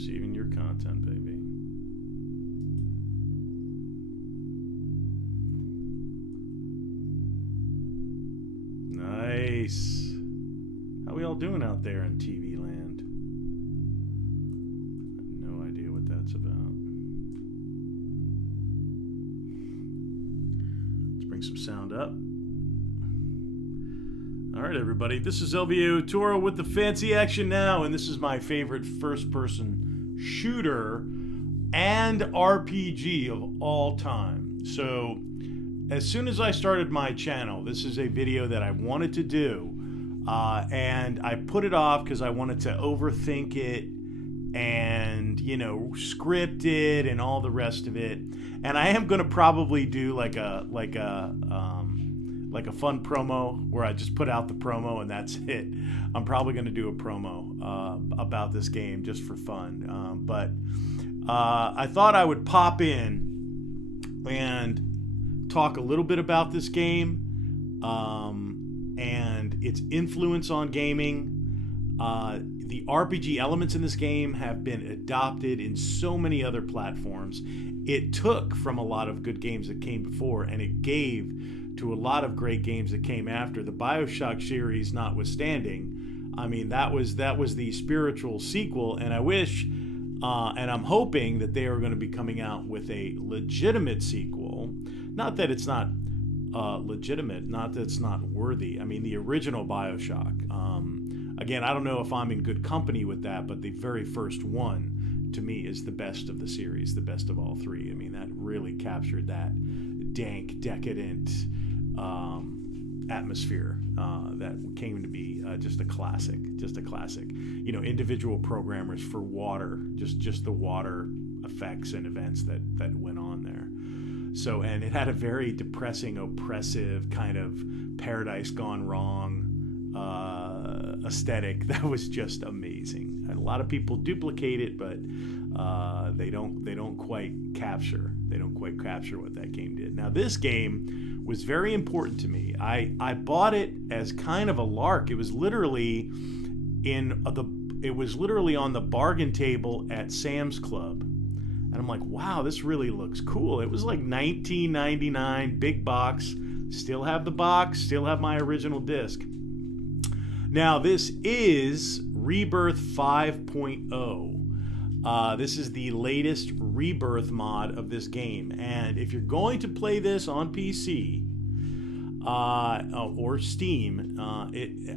Receiving your content, baby. Nice. How we all doing out there in TV land? I have no idea what that's about. Let's bring some sound up. All right, everybody. This is LVO Toro with the fancy action now, and this is my favorite first-person shooter and RPG of all time. So, as soon as I started my channel, this is a video that I wanted to do, and I put it off because I wanted to overthink it and, you know, script it and all the rest of it. And I am going to probably do like a fun promo where I just put out the promo and that's it. I'm probably going to do a promo about this game just for fun. But I thought I would pop in and talk a little bit about this game and its influence on gaming. The RPG elements in this game have been adopted in so many other platforms. It took from a lot of good games that came before, and it gave to a lot of great games that came after. The BioShock series notwithstanding, I mean, that was the spiritual sequel, and I wish, and I'm hoping that they are going to be coming out with a legitimate sequel. Not that it's not legitimate, not that it's not worthy. I mean, the original BioShock. Again, I don't know if I'm in good company with that, but the very first one, to me, is the best of the series, the best of all three. I mean, that really captured that dank, decadent atmosphere that came to be just a classic. You know, individual programmers for water, just the water effects and events that went on there. So, and it had a very depressing, oppressive kind of Paradise Gone Wrong aesthetic that was just amazing. And a lot of people duplicate it, but they don't quite capture what that game did. Now, this game was very important to me. I bought it as kind of a lark. It was literally on the bargain table at Sam's Club. And I'm like, wow, this really looks cool. It was like $19.99, big box. Still have the box, still have my original disc. Now, this is Rebirth 5.0. This is the latest Rebirth mod of this game. And if you're going to play this on PC or Steam,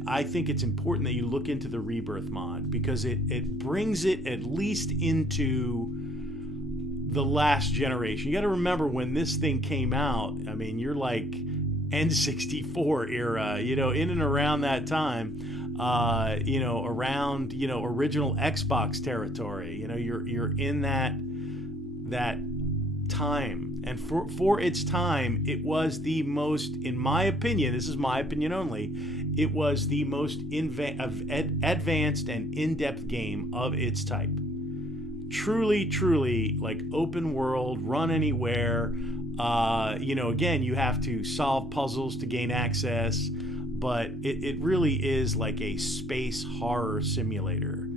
I think it's important that you look into the Rebirth mod because it brings it at least into the last generation. You got to remember when this thing came out, I mean, you're like N64 era, you know, in and around that time, you know, around, you know, original Xbox territory, you know, you're in that time. And for its time, it was the most, in my opinion, this is my opinion only, it was the most advanced and in-depth game of its type. Truly, like open world, run anywhere. You know, again, you have to solve puzzles to gain access, but it really is like a space horror simulator.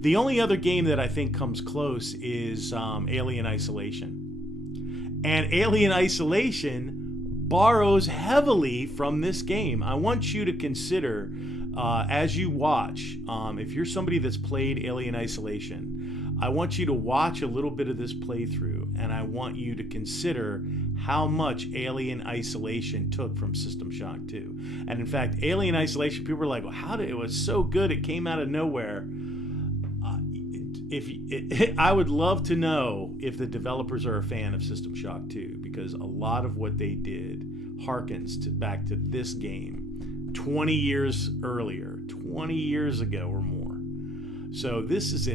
The only other game that I think comes close is Alien Isolation. And Alien Isolation borrows heavily from this game. I want you to consider, as you watch, if you're somebody that's played Alien Isolation, I want you to watch a little bit of this playthrough, and I want you to consider how much Alien Isolation took from System Shock 2. And in fact, Alien Isolation, people were like, well, it was so good, it came out of nowhere. I would love to know if the developers are a fan of System Shock 2, because a lot of what they did harkens back to this game 20 years earlier, 20 years ago or more. So this is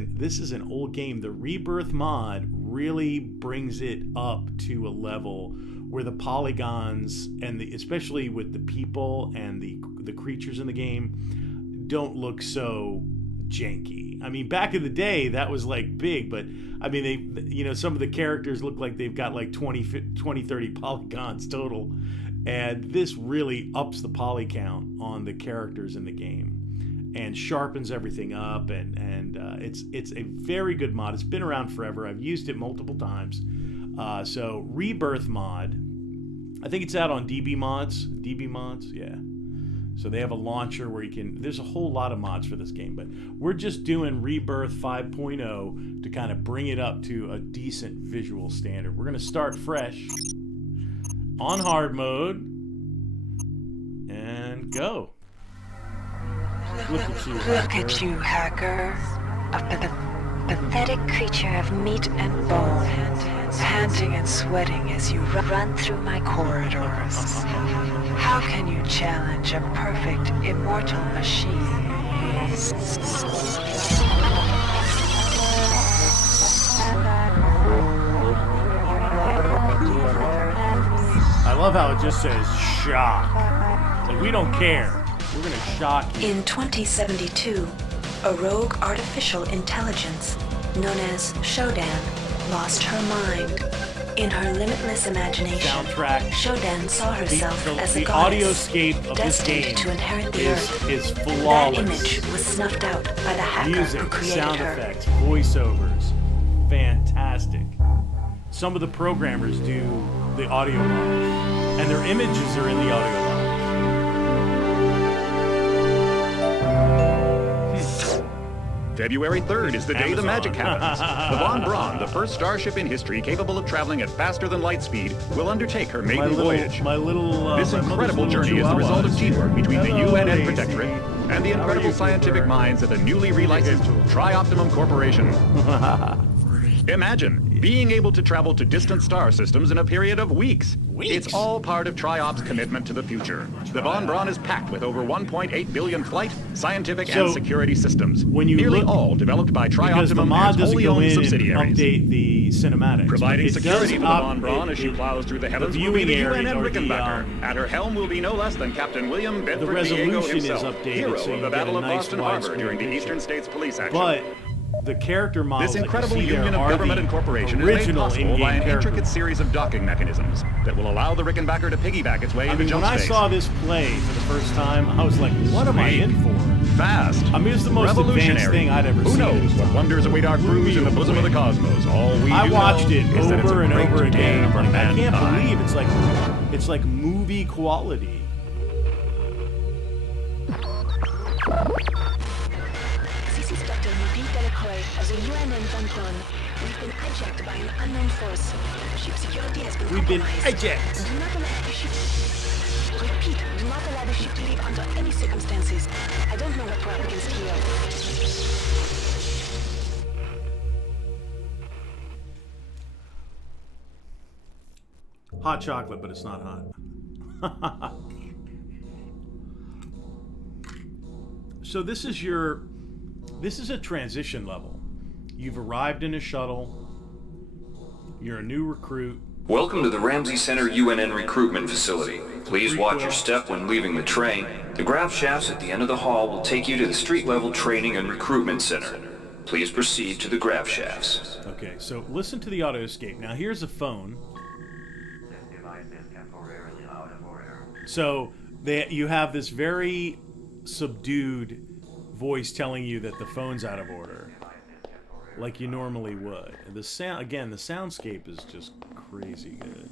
an old game. The Rebirth mod really brings it up to a level where the polygons and especially with the people and the creatures in the game don't look so janky. I mean, back in the day that was like big, but I mean, you know, some of the characters look like they've got like 20, 30 polygons total, and this really ups the poly count on the characters in the game. and sharpens everything up, and it's a very good mod. It's been around forever. I've used it multiple times. So Rebirth mod, I think it's out on DB Mods, yeah. So they have a launcher where you can, there's a whole lot of mods for this game, but we're just doing Rebirth 5.0 to kind of bring it up to a decent visual standard. We're going to start fresh on hard mode and go. Look at you, hacker. A pathetic creature of meat and bone, panting and sweating as you run through my corridors. How can you challenge a perfect, immortal machine? I love how it just says shock. Like, we don't care. We're gonna shock you. In 2072, a rogue artificial intelligence known as Shodan lost her mind. In her limitless imagination, Soundtrack. Shodan saw herself as a the goddess, audioscape of this destined game to inherit the earth. is flawless. That image was snuffed out by the hacker Music, who created sound her. effects, voiceovers, fantastic. Some of the programmers do the audio logs, and their images are in the audio logs. February 3rd is the day the Amazon. magic happens. The Von Braun, the first starship in history capable of traveling at faster than light speed, will undertake her maiden voyage. This This incredible incredible journey is the result of teamwork between the UN and Protectorate and the incredible scientific minds at the newly relicensed Tri-Optimum Corporation. Imagine being able to travel to distant star systems in a period of weeks. It's all part of Tri-Op's commitment to the future. The Von Braun is packed with over 1.8 billion flight, scientific, and security systems. When you nearly look, all developed by because the Tri-Optimum mod and doesn't wholly go owned in and subsidiaries. update the cinematics. Providing It security does for the Von Braun as she plows through the heavens will be viewing the area UN or the, Rickenbacker. At her helm will be no less than Captain William Bedford Diego resolution is himself, updated, hero so of you the get Battle a of nice Boston Harbor widescreen during the picture. Eastern States Police action. But the character models This incredible that you see union there of are government the and corporation is made original possible by an in-game intricate characters. series of docking mechanisms that will allow the Rickenbacker to piggyback its way I into mean, jump when I space. saw this play for the first time, I was like, what am I in for? Fast. I mean, it's the most advanced revolutionary. thing I'd ever Who seen. knows what wonders await our crews in the bosom of the cosmos? All we I do watched know it is that it's a over and great over day again. for I can't mankind. believe it's like movie quality. This is Dr. Marie Delacroix of the UN and Von Braun. We've been hijacked by an unknown force. Ship security has been We've been compromised. hijacked. Do not allow the ship. Repeat, do not allow the ship to leave under any circumstances. I don't know what we're up against here. Hot chocolate, but it's not hot. So this is a transition level. You've arrived in a shuttle. You're a new recruit. Welcome to the Ramsey Center UNN recruitment facility. Please watch your step when leaving the train. The grav shafts at the end of the hall will take you to the street-level training and recruitment center. Please proceed to the grav shafts. Okay, so listen to the auto escape. Now here's a phone. So you have this very subdued voice telling you that the phone's out of order, like you normally would. And the soundscape is just crazy good.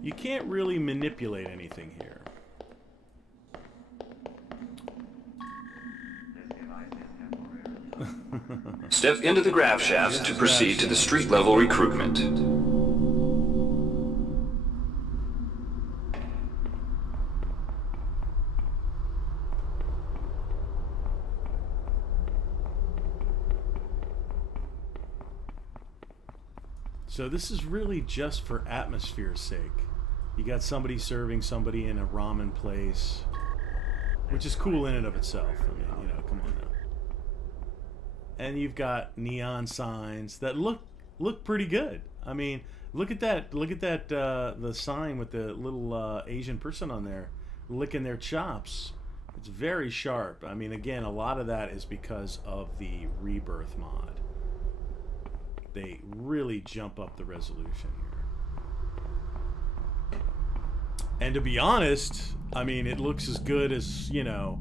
You can't really manipulate anything here. Step into the grav shafts to proceed to the street-level recruitment. So this is really just for atmosphere's sake. You got somebody serving somebody in a ramen place, which is cool in and of itself. I mean, you know, come on now. And you've got neon signs that look pretty good. I mean, look at that the sign with the little Asian person on there licking their chops. It's very sharp. I mean, again, a lot of that is because of the Rebirth mod. They really jump up the resolution here. And to be honest, I mean, it looks as good as, you know...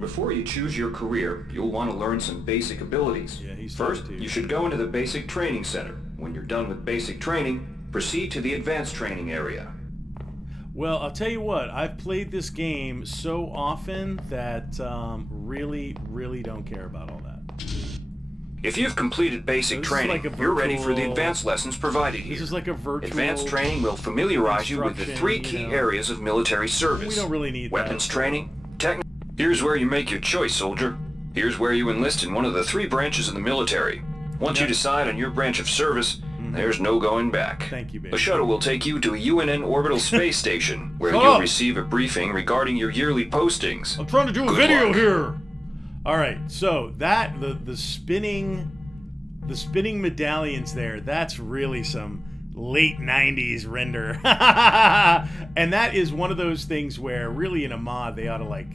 Before you choose your career, you'll want to learn some basic abilities. Yeah, he's First, tough, too. you should go into the basic training center. When you're done with basic training, proceed to the advanced training area. Well, I'll tell you what, I've played this game so often that really, really don't care about all that. If you've completed basic This is training, like a you're ready for the virtual- advanced lessons provided here. This is like a virtual... Advanced training will familiarize you with the instruction, three you key know. areas of military service. We don't really need Weapons that. training, Here's where you make your choice, soldier. Here's where you enlist in one of the 3 branches of the military. Once you decide on your branch of service, there's no going back. Thank you, baby. The shuttle will take you to a UNN orbital space station, where Shut you'll up. receive a briefing regarding your yearly postings. I'm trying to do a Good video luck. here. All right, so that the spinning medallions there, that's really some late 90s render. And that is one of those things where really in a mod they ought to like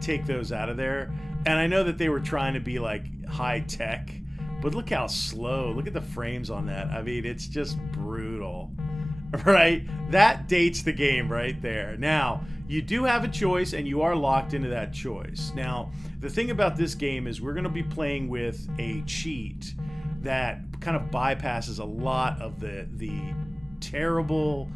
take those out of there. And I know that they were trying to be like high tech, but look how slow. Look at the frames on that. I mean, it's just brutal. Right? That dates the game right there. Now, you do have a choice and you are locked into that choice. Now, the thing about this game is we're going to be playing with a cheat that kind of bypasses a lot of the terrible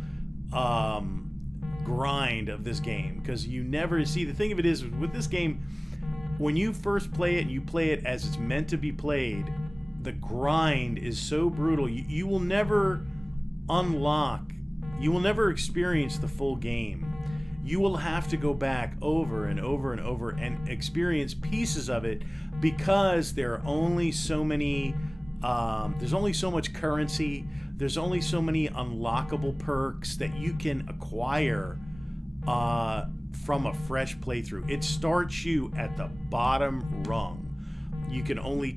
grind of this game, because you never see, the thing of it is with this game, when you first play it and you play it as it's meant to be played, the grind is so brutal. You will never unlock, you will never experience the full game. You will have to go back over and over and over and experience pieces of it, because there are only so many there's only so much currency, there's only so many unlockable perks that you can acquire from a fresh playthrough. It starts you at the bottom rung. You can only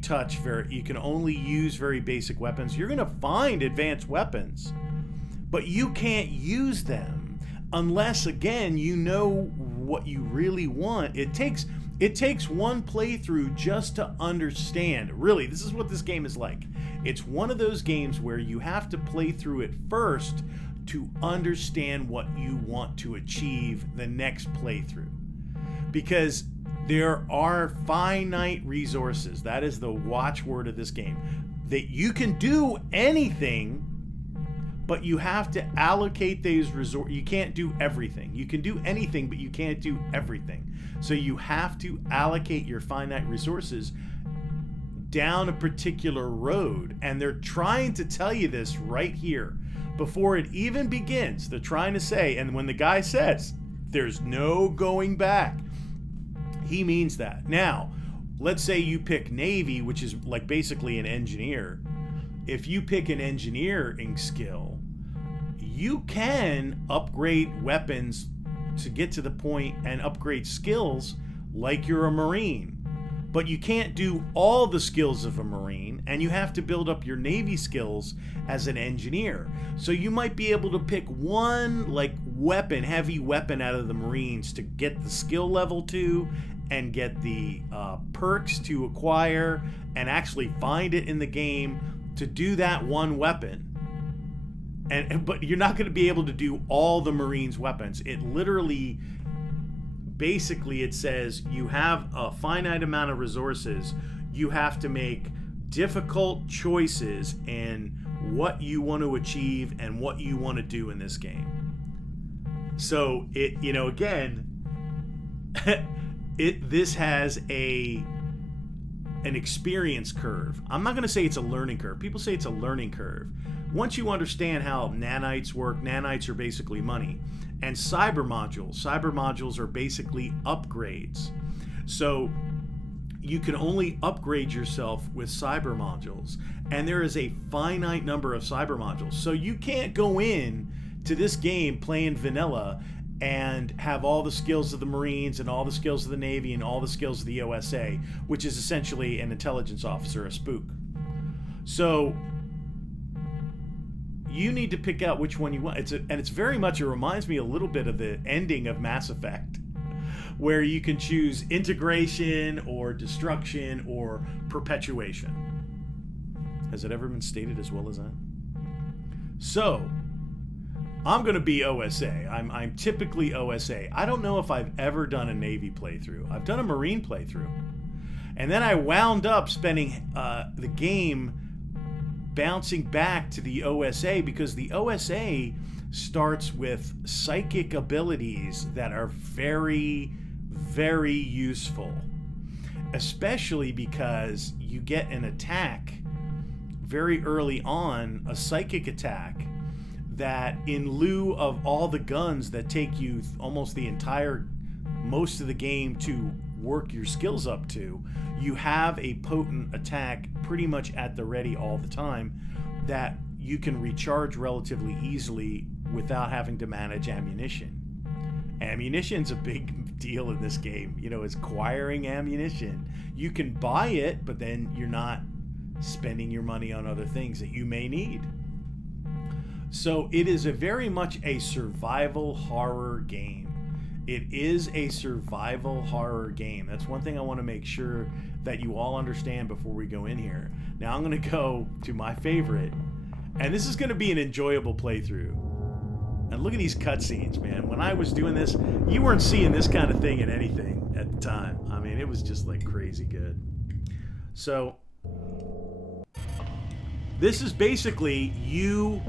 use very basic weapons. You're gonna find advanced weapons, but you can't use them unless, again, you know what you really want. It takes one playthrough just to understand. Really, this is what this game is like. It's one of those games where you have to play through it first to understand what you want to achieve the next playthrough. Because there are finite resources. That is the watchword of this game. That you can do anything, but you have to allocate those resources. You can't do everything. You can do anything, but you can't do everything. So you have to allocate your finite resources down a particular road. And they're trying to tell you this right here. Before it even begins, they're trying to say, and when the guy says, there's no going back, he means that. Now, let's say you pick Navy, which is like basically an engineer. If you pick an engineering skill, you can upgrade weapons to get to the point and upgrade skills like you're a Marine. But you can't do all the skills of a Marine, and you have to build up your Navy skills as an engineer. So you might be able to pick one like weapon, heavy weapon out of the Marines to get the skill level to, and get the perks to acquire, and actually find it in the game to do that one weapon. But you're not going to be able to do all the Marines' weapons. It literally, basically, it says you have a finite amount of resources. You have to make difficult choices in what you want to achieve and what you want to do in this game. So it, you know, again, this has an experience curve. I'm not going to say it's a learning curve. People say it's a learning curve. Once you understand how nanites work, nanites are basically money. And cyber modules are basically upgrades. So you can only upgrade yourself with cyber modules. And there is a finite number of cyber modules. So you can't go in to this game playing vanilla and have all the skills of the Marines and all the skills of the Navy and all the skills of the OSA, which is essentially an intelligence officer, a spook. So you need to pick out which one you want. It's very much, it reminds me a little bit of the ending of Mass Effect, where you can choose integration or destruction or perpetuation. Has it ever been stated as well as that? So, I'm going to be OSA. I'm typically OSA. I don't know if I've ever done a Navy playthrough. I've done a Marine playthrough. And then I wound up spending the game bouncing back to the OSA because the OSA starts with psychic abilities that are very, very useful. Especially because you get an attack very early on, a psychic attack, that in lieu of all the guns that take you almost the most of the game to work your skills up to, you have a potent attack pretty much at the ready all the time that you can recharge relatively easily without having to manage ammunition. Ammunition's a big deal in this game. You know, it's acquiring ammunition. You can buy it, but then you're not spending your money on other things that you may need. So it is very much a survival horror game. It is a survival horror game. That's one thing I want to make sure that you all understand before we go in here. Now I'm going to go to my favorite, and this is going to be an enjoyable playthrough. And look at these cutscenes, man. When I was doing this, you weren't seeing this kind of thing in anything at the time. I mean, it was just like crazy good. So this is basically you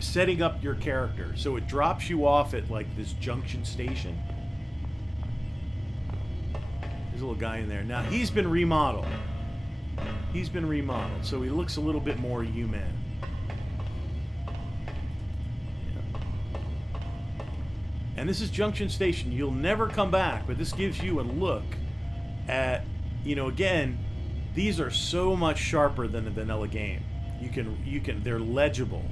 setting up your character. So it drops you off at like this junction station. There's a little guy in there. Now he's been remodeled. He's been remodeled, so he looks a little bit more human. Yeah. And this is Junction Station. You'll never come back, but this gives you a look at, you know, again, these are so much sharper than the vanilla game. You can they're legible.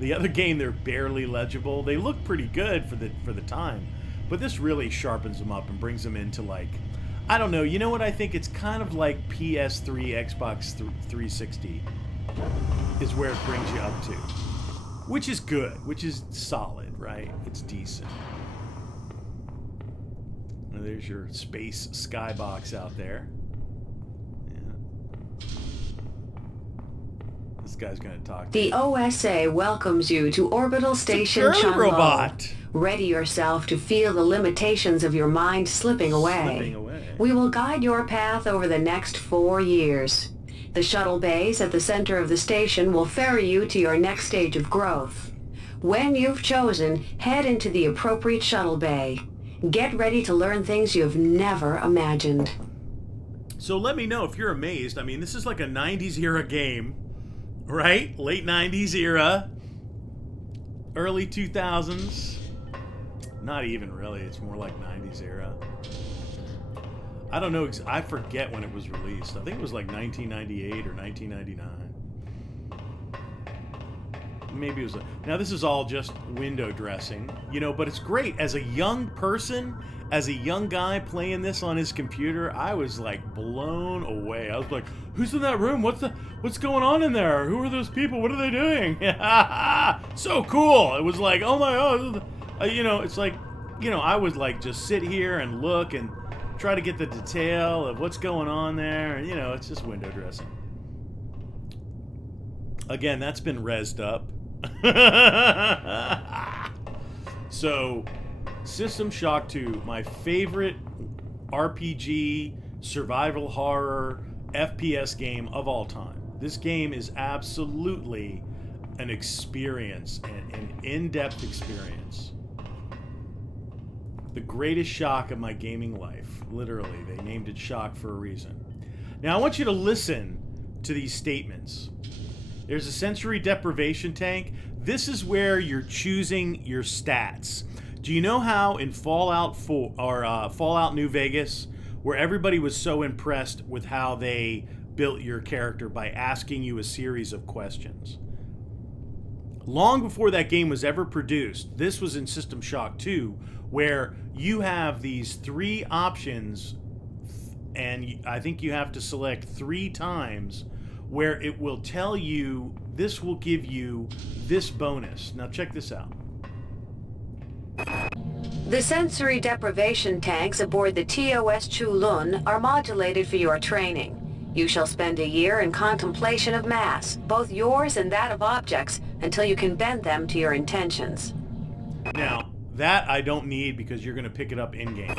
The other game, they're barely legible. They look pretty good for the time, but this really sharpens them up and brings them into, like, I don't know. You know what I think? It's kind of like PS3, Xbox 360 is where it brings you up to, which is good, which is solid, right? It's decent. And there's your space skybox out there. This guy's gonna talk. The OSA welcomes you to Orbital Station Chunlo. Robot. Ready yourself to feel the limitations of your mind slipping away. We will guide your path over the next 4 years. The shuttle bays at the center of the station will ferry you to your next stage of growth. When you've chosen, head into the appropriate shuttle bay. Get ready to learn things you've never imagined. So let me know if you're amazed. I mean, this is like a 90s era game. Right? Late 90s era. Early 2000s. Not even really. It's more like 90s era. I don't know. I forget when it was released. I think it was like 1998 or 1999. Maybe it was... Now, this is all just window dressing. You know, but it's great. As a young person, as a young guy playing this on his computer, I was like blown away. I was like, who's in that room? What's going on in there? Who are those people? What are they doing? So cool. It was like, oh my God. You know, it's like, you know, I would like just sit here and look and try to get the detail of what's going on there. And, you know, it's just window dressing. Again, that's been rezzed up. So, System Shock 2, my favorite RPG, survival horror, FPS game of all time. This game is absolutely an experience, an in-depth experience. The greatest shock of my gaming life. Literally, they named it Shock for a reason. Now, I want you to listen to these statements. There's a sensory deprivation tank. This is where you're choosing your stats. Do you know how in Fallout 4 or Fallout New Vegas, where everybody was so impressed with how they built your character by asking you a series of questions? Long before that game was ever produced, this was in System Shock 2, where you have these 3 options, and I think you have to select 3 times, where it will tell you, this will give you this bonus. Now check this out. The sensory deprivation tanks aboard the TOS Chulun are modulated for your training. You shall spend a year in contemplation of mass, both yours and that of objects, until you can bend them to your intentions. Now, that I don't need because you're going to pick it up in-game.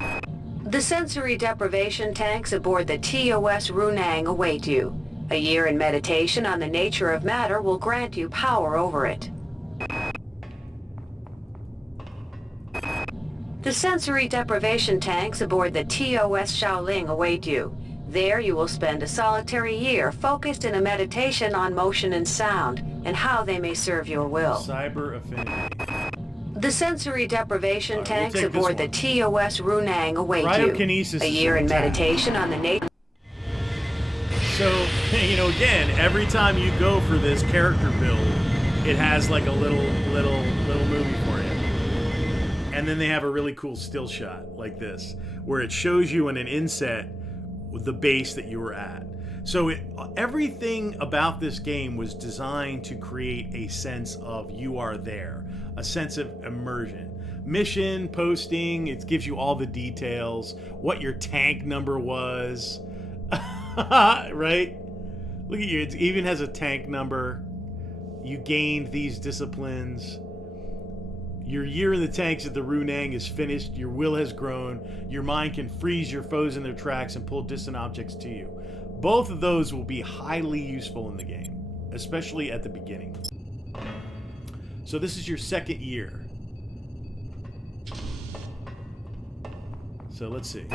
The sensory deprivation tanks aboard the TOS Runang await you. A year in meditation on the nature of matter will grant you power over it. The sensory deprivation tanks aboard the TOS Shaoling await you. There you will spend a solitary year focused in a meditation on motion and sound and how they may serve your will. Cyber affinity. The sensory deprivation tanks we'll aboard the TOS Runang await Cryokinesis you. A year in meditation on the nature... So, you know, again, every time you go for this character build, it has like a little movie for you. And then they have a really cool still shot like this, where it shows you in an inset the base that you were at. So everything about this game was designed to create a sense of you are there, a sense of immersion. Mission, posting, it gives you all the details, what your tank number was, right? Look at you, it even has a tank number. You gained these disciplines. Your year in the tanks at the Runang is finished. Your will has grown. Your mind can freeze your foes in their tracks and pull distant objects to you. Both of those will be highly useful in the game, especially at the beginning. So this is your second year. So let's see.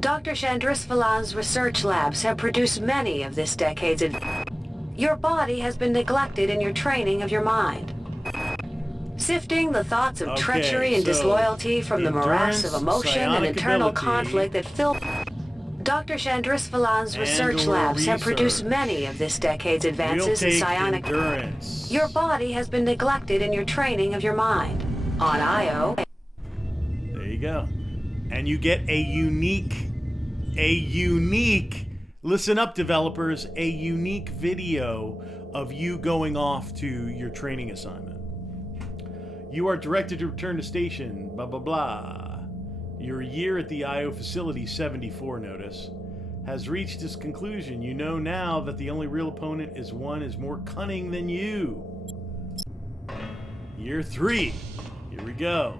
Dr. Chandris Phalan's research labs have produced many of this decade's... Your body has been neglected in your training of your mind. Sifting the thoughts of treachery and disloyalty from the morass of emotion and internal conflict that fill... Dr. Chandris Phalan's research labs have produced many of this decade's advances in psionic... Endurance. Your body has been neglected in your training of your mind. On IO... There you go. And you get a unique... Listen up, developers. A unique video of you going off to your training assignment. You are directed to return to station, blah, blah, blah. Your year at the IO facility, 74 notice, has reached its conclusion. You know now that the only real opponent is one is more cunning than you. Year 3. Here we go.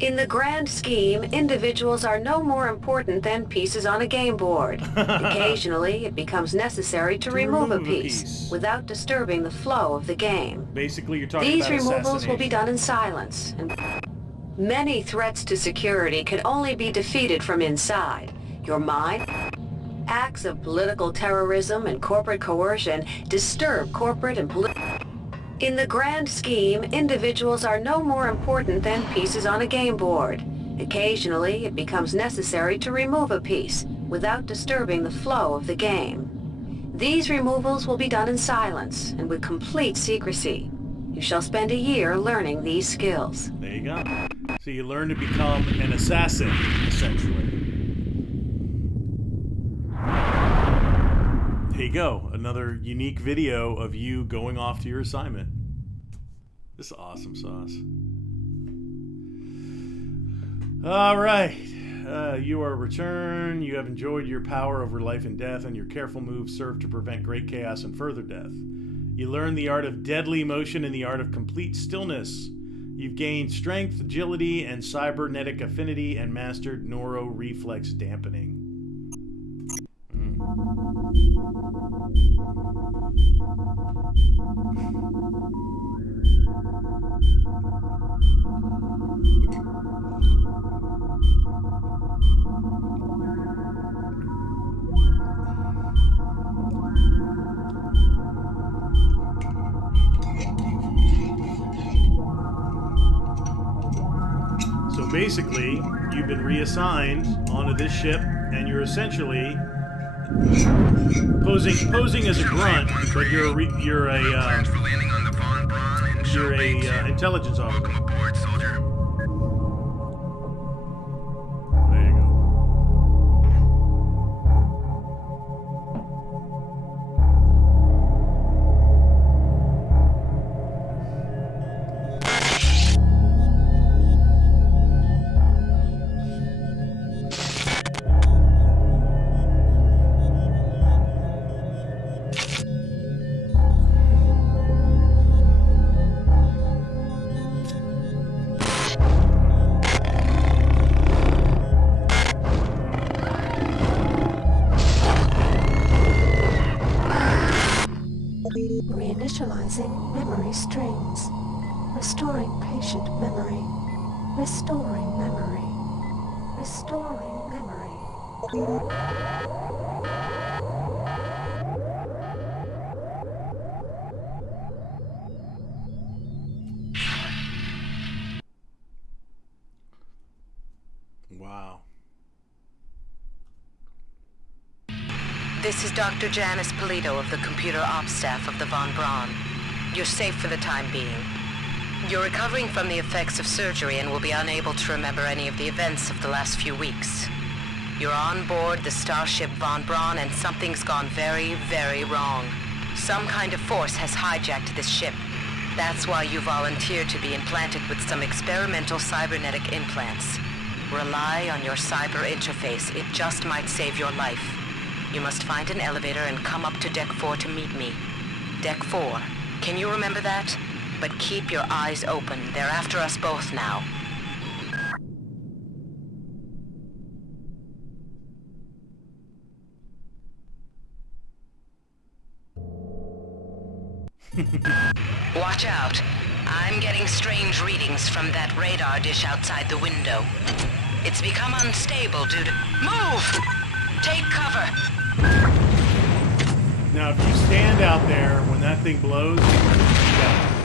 In the grand scheme, individuals are no more important than pieces on a game board. Occasionally, it becomes necessary to remove a piece without disturbing the flow of the game. Basically, you're talking These about removals will be done in silence. And many threats to security can only be defeated from inside. Your mind, acts of political terrorism and corporate coercion disturb corporate and political... In the grand scheme, individuals are no more important than pieces on a game board. Occasionally, it becomes necessary to remove a piece without disturbing the flow of the game. These removals will be done in silence and with complete secrecy. You shall spend a year learning these skills. There you go. So you learn to become an assassin, essentially. There you go. Another unique video of you going off to your assignment. This is awesome sauce. All right. You are returned. You have enjoyed your power over life and death, and your careful moves serve to prevent great chaos and further death. You learn the art of deadly motion and the art of complete stillness. You've gained strength, agility, and cybernetic affinity, and mastered neuro-reflex dampening. So basically, you've been reassigned onto this ship, and you're essentially posing as a grunt, but you're a intelligence officer. There you go. bones. Restoring patient memory. Restoring memory. Restoring memory. Wow. This is Dr. Janice Polito of the Computer Ops staff of the Von Braun. You're safe for the time being. You're recovering from the effects of surgery and will be unable to remember any of the events of the last few weeks. You're on board the starship Von Braun and something's gone very, very wrong. Some kind of force has hijacked this ship. That's why you volunteered to be implanted with some experimental cybernetic implants. Rely on your cyber interface. It just might save your life. You must find an elevator and come up to Deck 4 to meet me. Deck 4. Can you remember that? But keep your eyes open. They're after us both now. Watch out. I'm getting strange readings from that radar dish outside the window. It's become unstable due to... Move! Take cover! Now, if you stand out there when that thing blows, yeah.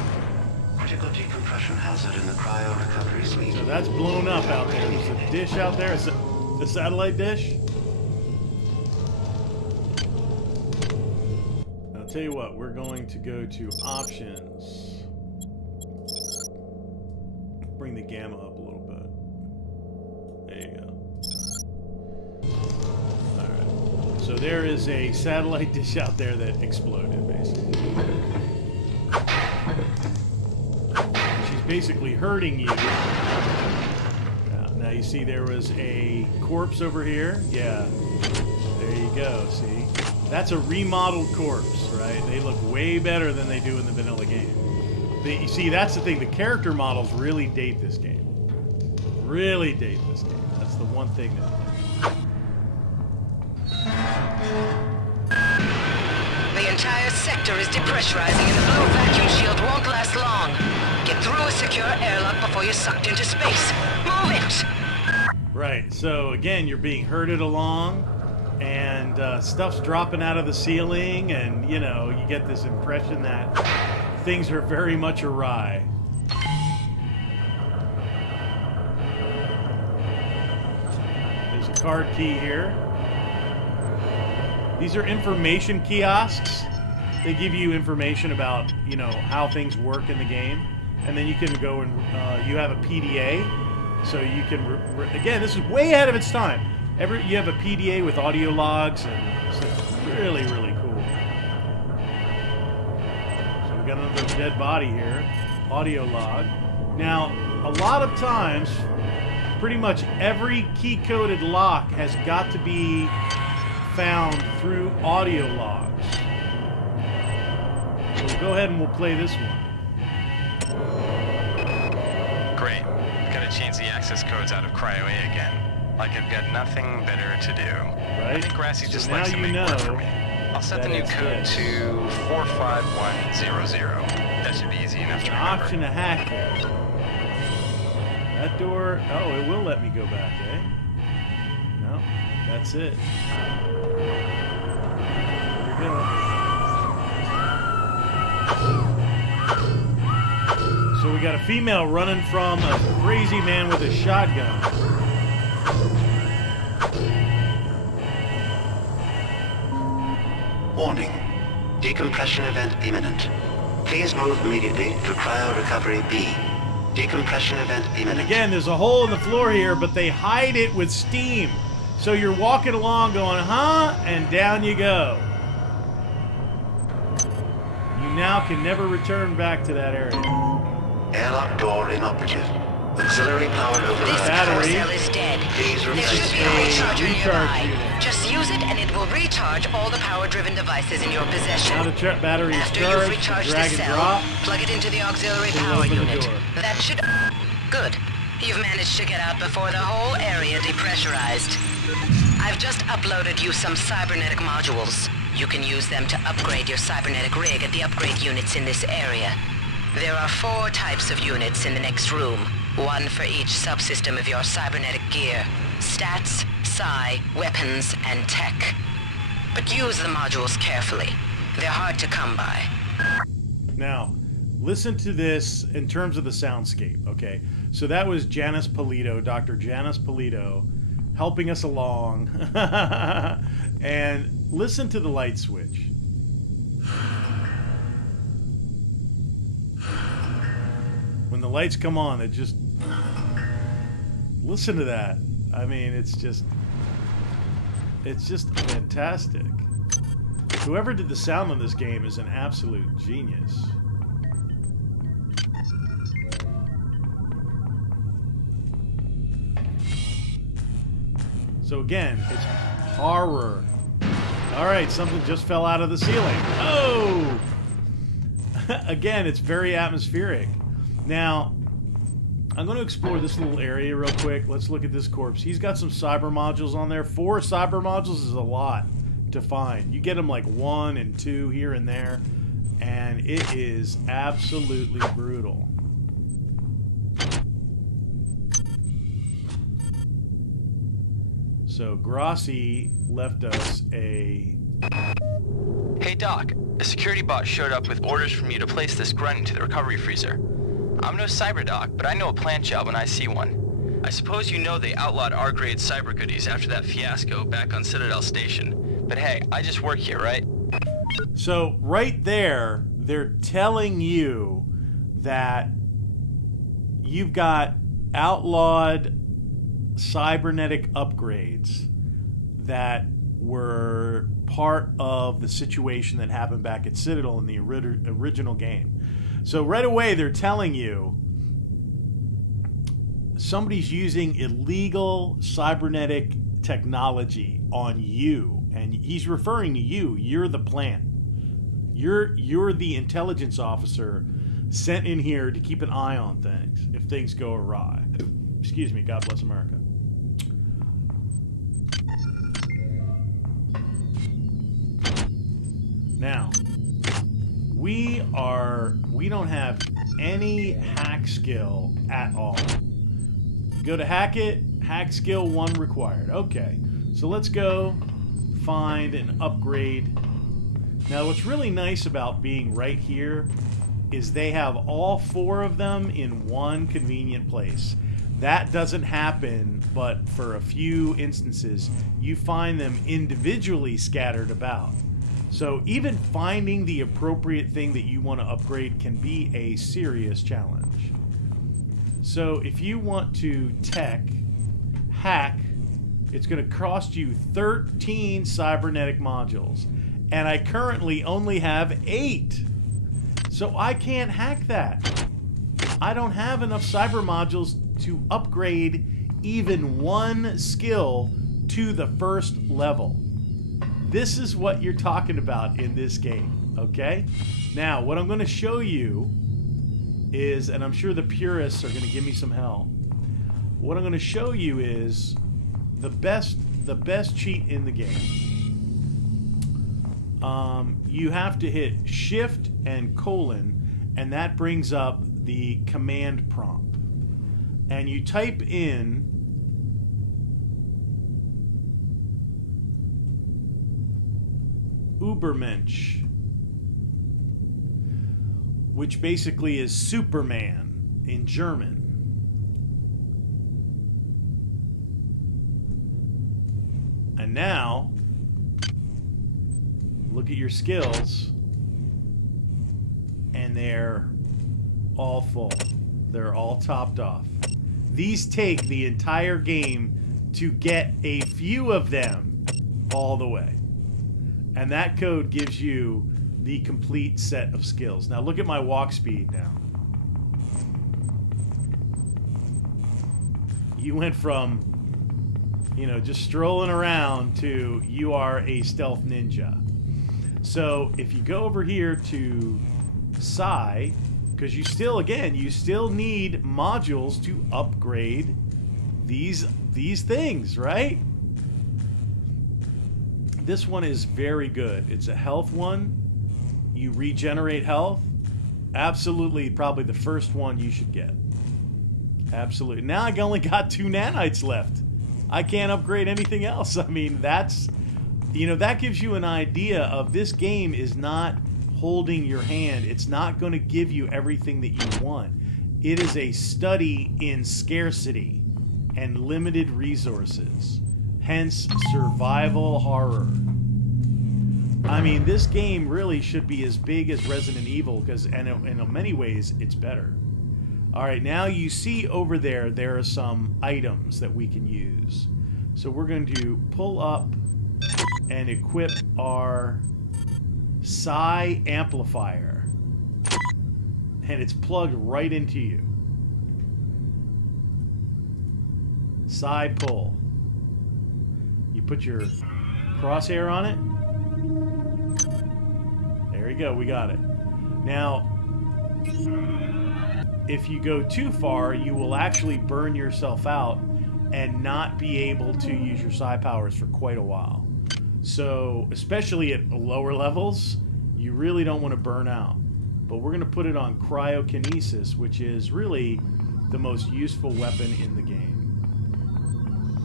Critical decompression hazard in the cryo recovery suite. So that's blown up out there. There's a dish out there. It's the satellite dish. I'll tell you what, we're going to go to options. Bring the gamma up a little bit. There you go. Alright. So there is a satellite dish out there that exploded, basically. She's basically hurting you. Now you see there was a corpse over here. Yeah. There you go, see? That's a remodeled corpse, right? They look way better than they do in the vanilla game. You see, that's the thing. The character models really date this game. Really date this game. That's the one thing that... The entire sector is depressurizing and the blue vacuum shield won't last long. Get through a secure airlock before you're sucked into space. Move it! Right, so again, you're being herded along, and stuff's dropping out of the ceiling, and, you know, you get this impression that things are very much awry. There's a card key here. These are information kiosks. They give you information about, you know, how things work in the game. And then you can go and, you have a PDA. So you can, again, this is way ahead of its time. You have a PDA with audio logs, and it's really, really cool. So we got another dead body here. Audio log. Now, a lot of times, pretty much every key-coded lock has got to be found through audio logs. So we'll go ahead and we'll play this one. Great. Gotta change the access codes out of Cryo A again. Like I've got nothing better to do. Right? I think Grassy just so likes to now you make know work for me. I'll set the new code to 45100. That should be easy enough to remember. Option to hack there. That door, oh, it will let me go back, eh? No, that's it. Here we go. So we got a female running from a crazy man with a shotgun. Warning. Decompression event imminent. Please move immediately to cryo recovery B. Decompression event imminent. And again, there's a hole in the floor here, but they hide it with steam. So you're walking along going, huh? And down you go. You now can never return back to that area. Airlock door inoperative. Auxiliary power override. This power cell is dead. Please There replace should be a recharger nearby. unit. Just use it and it will recharge all the power-driven devices in your possession. Now the battery is After you've charged, recharged drag the and cell, drop. plug it into the auxiliary It'll power open the unit. door. That should... Good. You've managed to get out before the whole area depressurized. I've just uploaded you some cybernetic modules. You can use them to upgrade your cybernetic rig at the upgrade units in this area. There are 4 types of units in the next room. 1 for each subsystem of your cybernetic gear. Stats, psi, weapons, and tech. But use the modules carefully. They're hard to come by. Now, listen to this in terms of the soundscape, okay? So that was Janice Polito, Dr. Janice Polito, helping us along. And listen to the light switch. When the lights come on, it just... Listen to that. I mean, it's just fantastic. Whoever did the sound on this game is an absolute genius. So again, it's horror. All right, something just fell out of the ceiling. Oh! Again, it's very atmospheric. Now, I'm going to explore this little area real quick. Let's look at this corpse. He's got some cyber modules on there. 4 cyber modules is a lot to find. You get them like 1 and 2 here and there, and it is absolutely brutal. So Grossi left us a... Hey Doc, a security bot showed up with orders from you to place this grunt into the recovery freezer. I'm no cyber doc, but I know a plant job when I see one. I suppose you know they outlawed R-grade cyber goodies after that fiasco back on Citadel Station. But hey, I just work here, right? So right there, they're telling you that you've got outlawed cybernetic upgrades that were part of the situation that happened back at Citadel in the original game. So right away they're telling you somebody's using illegal cybernetic technology on you, and he's referring to you. You're the plant. You're the intelligence officer sent in here to keep an eye on things if things go awry. Excuse me. God bless America. Now, we don't have any hack skill at all. Go to hack it, hack skill 1 required. Okay, so let's go find and upgrade. Now, what's really nice about being right here is they have all 4 of them in one convenient place. That doesn't happen, but for a few instances, you find them individually scattered about. So even finding the appropriate thing that you want to upgrade can be a serious challenge. So if you want to hack, it's going to cost you 13 cybernetic modules. And I currently only have 8. So I can't hack that. I don't have enough cyber modules to upgrade even 1 skill to the first level. This is what you're talking about in this game, okay? Now, what I'm going to show you is, and I'm sure the purists are going to give me some hell. What I'm going to show you is the best cheat in the game. You have to hit Shift and colon, and that brings up the command prompt. And you type in Übermensch, which basically is Superman in German. And now, look at your skills, and they're all full. They're all topped off. These take the entire game to get a few of them all the way. And that code gives you the complete set of skills. Now look at my walk speed now. You went from, just strolling around to you are a stealth ninja. So if you go over here to Psi, because you still need modules to upgrade these things, right? This one is very good. It's a health one. You regenerate health, Absolutely, probably the first one you should get. Absolutely. Now I only got 2 nanites left. I can't upgrade anything else. I mean, that's, you know, that gives you an idea of this game is not holding your hand. It's not going to give you everything that you want. It is a study in scarcity and limited resources. Hence, survival horror. I mean, this game really should be as big as Resident Evil, because in many ways, it's better. All right, now you see over there, there are some items that we can use. So we're going to pull up and equip our Psi amplifier. And it's plugged right into you. Psi pull. You put your crosshair on it. There you go, we got it. Now, if you go too far, you will actually burn yourself out and not be able to use your psi powers for quite a while. So, especially at lower levels, you really don't want to burn out. But we're going to put it on cryokinesis, which is really the most useful weapon in the game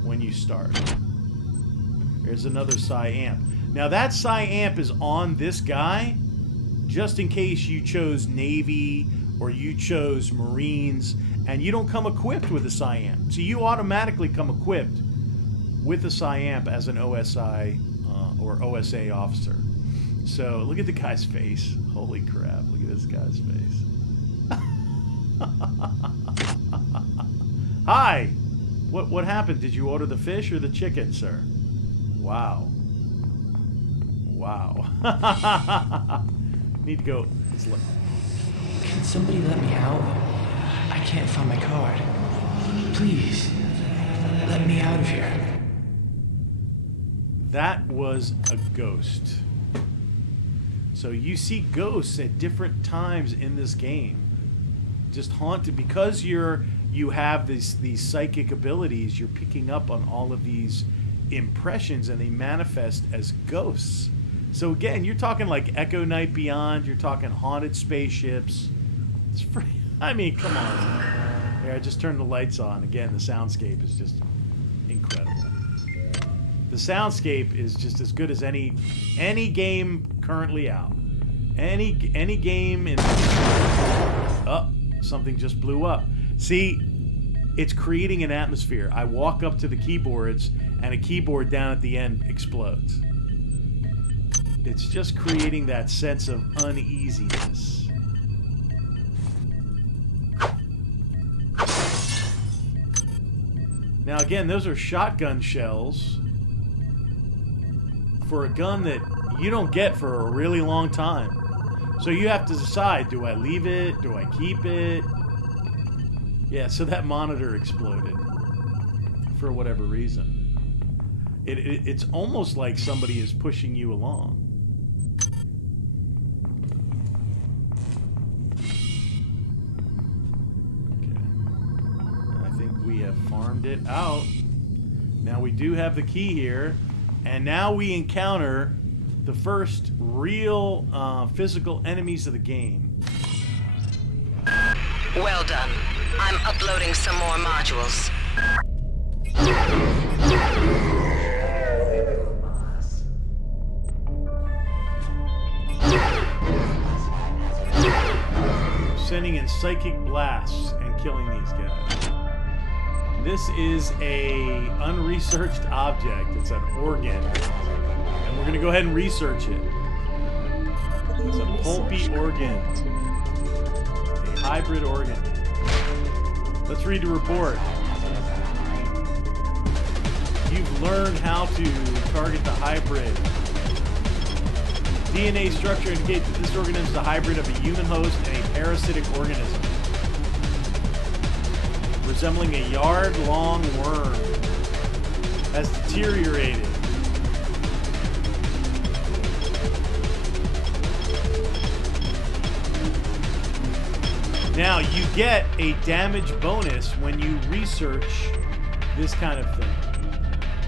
when you start. There's another psi amp. Now that psi amp is on this guy just in case you chose Navy or you chose Marines and you don't come equipped with a psi amp. So you automatically come equipped with a psi amp as an OSI or OSA officer. So look at the guy's face. Holy crap, look at this guy's face. Hi! What happened? Did you order the fish or the chicken, sir? Wow. Wow. Need to go. Can somebody let me out? I can't find my card. Please, let me out of here. That was a ghost. So you see ghosts at different times in this game. Just haunted because you have these psychic abilities. You're picking up on all of these impressions, and they manifest as ghosts. So again, you're talking like Echo Night Beyond. You're talking haunted spaceships. It's free. I mean, come on. Here, I just turned the lights on. Again, the soundscape is just incredible. The soundscape is just as good as any game currently out. Any game in. Oh, something just blew up. See, it's creating an atmosphere. I walk up to the keyboards, and a keyboard down at the end explodes. It's just creating that sense of uneasiness. Now again, those are shotgun shells for a gun that you don't get for a really long time. So you have to decide, do I leave it? Do I keep it? Yeah, so that monitor exploded for whatever reason. It's almost like somebody is pushing you along. Okay. I think we have farmed it out. Now we do have the key here. And now we encounter the first real physical enemies of the game. Well done. I'm uploading some more modules. Sending in psychic blasts and killing these guys. This is a unresearched object. It's an organ. And we're going to go ahead and research it. It's a pulpy organ. A hybrid organ. Let's read the report. You've learned how to target the hybrid. DNA structure indicates that this organism is a hybrid of a human host and a parasitic organism, resembling a yard-long worm, has deteriorated. Now, you get a damage bonus when you research this kind of thing.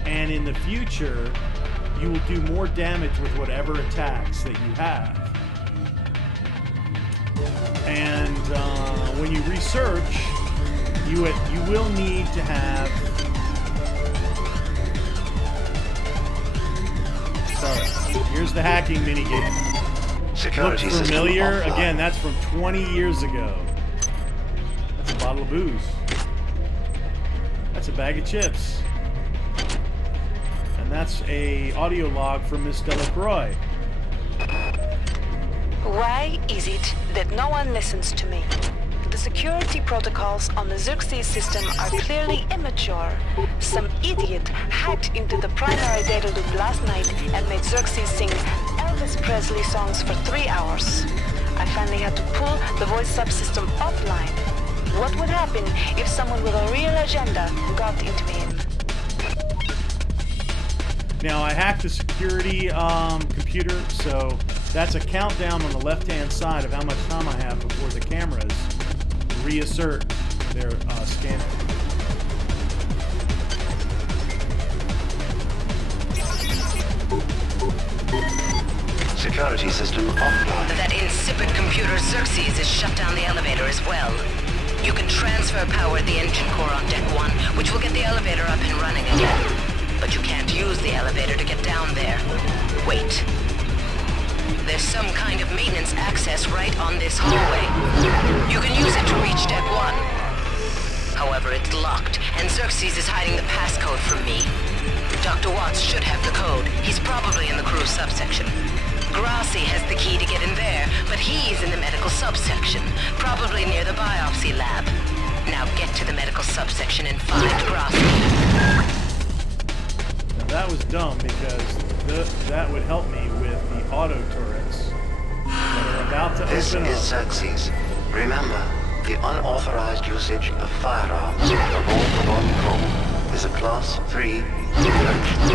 And in the future, you will do more damage with whatever attacks that you have. And when you research, you will need to have. So here's the hacking minigame. Security Looks familiar. Again, that's from 20 years ago. That's a bottle of booze. That's a bag of chips. And that's a audio log from Miss Delacroix. Why is it that no one listens to me? The security protocols on the Xerxes system are clearly immature. Some idiot hacked into the primary data loop last night and made Xerxes sing Elvis Presley songs for 3 hours. I finally had to pull the voice subsystem offline. What would happen if someone with a real agenda got into me? Now, I hacked the security computer, so that's a countdown on the left-hand side of how much time I have before the cameras reassert their scanner. Security system offline. That insipid computer Xerxes has shut down the elevator as well. You can transfer power at the engine core on deck 1, which will get the elevator up and running again. But you can't use the elevator to get down there. Wait. There's some kind of maintenance access right on this hallway. You can use it to reach deck 1. However, it's locked, and Xerxes is hiding the passcode from me. Dr. Watts should have the code. He's probably in the crew subsection. Grassi has the key to get in there, but he's in the medical subsection, probably near the biopsy lab. Now get to the medical subsection and find Grassi. Now that was dumb because that would help me with the auto turrets that are about to This open is up. Xerxes. Remember, the unauthorized usage of firearms aboard the Von Braun is a Class 3 infraction.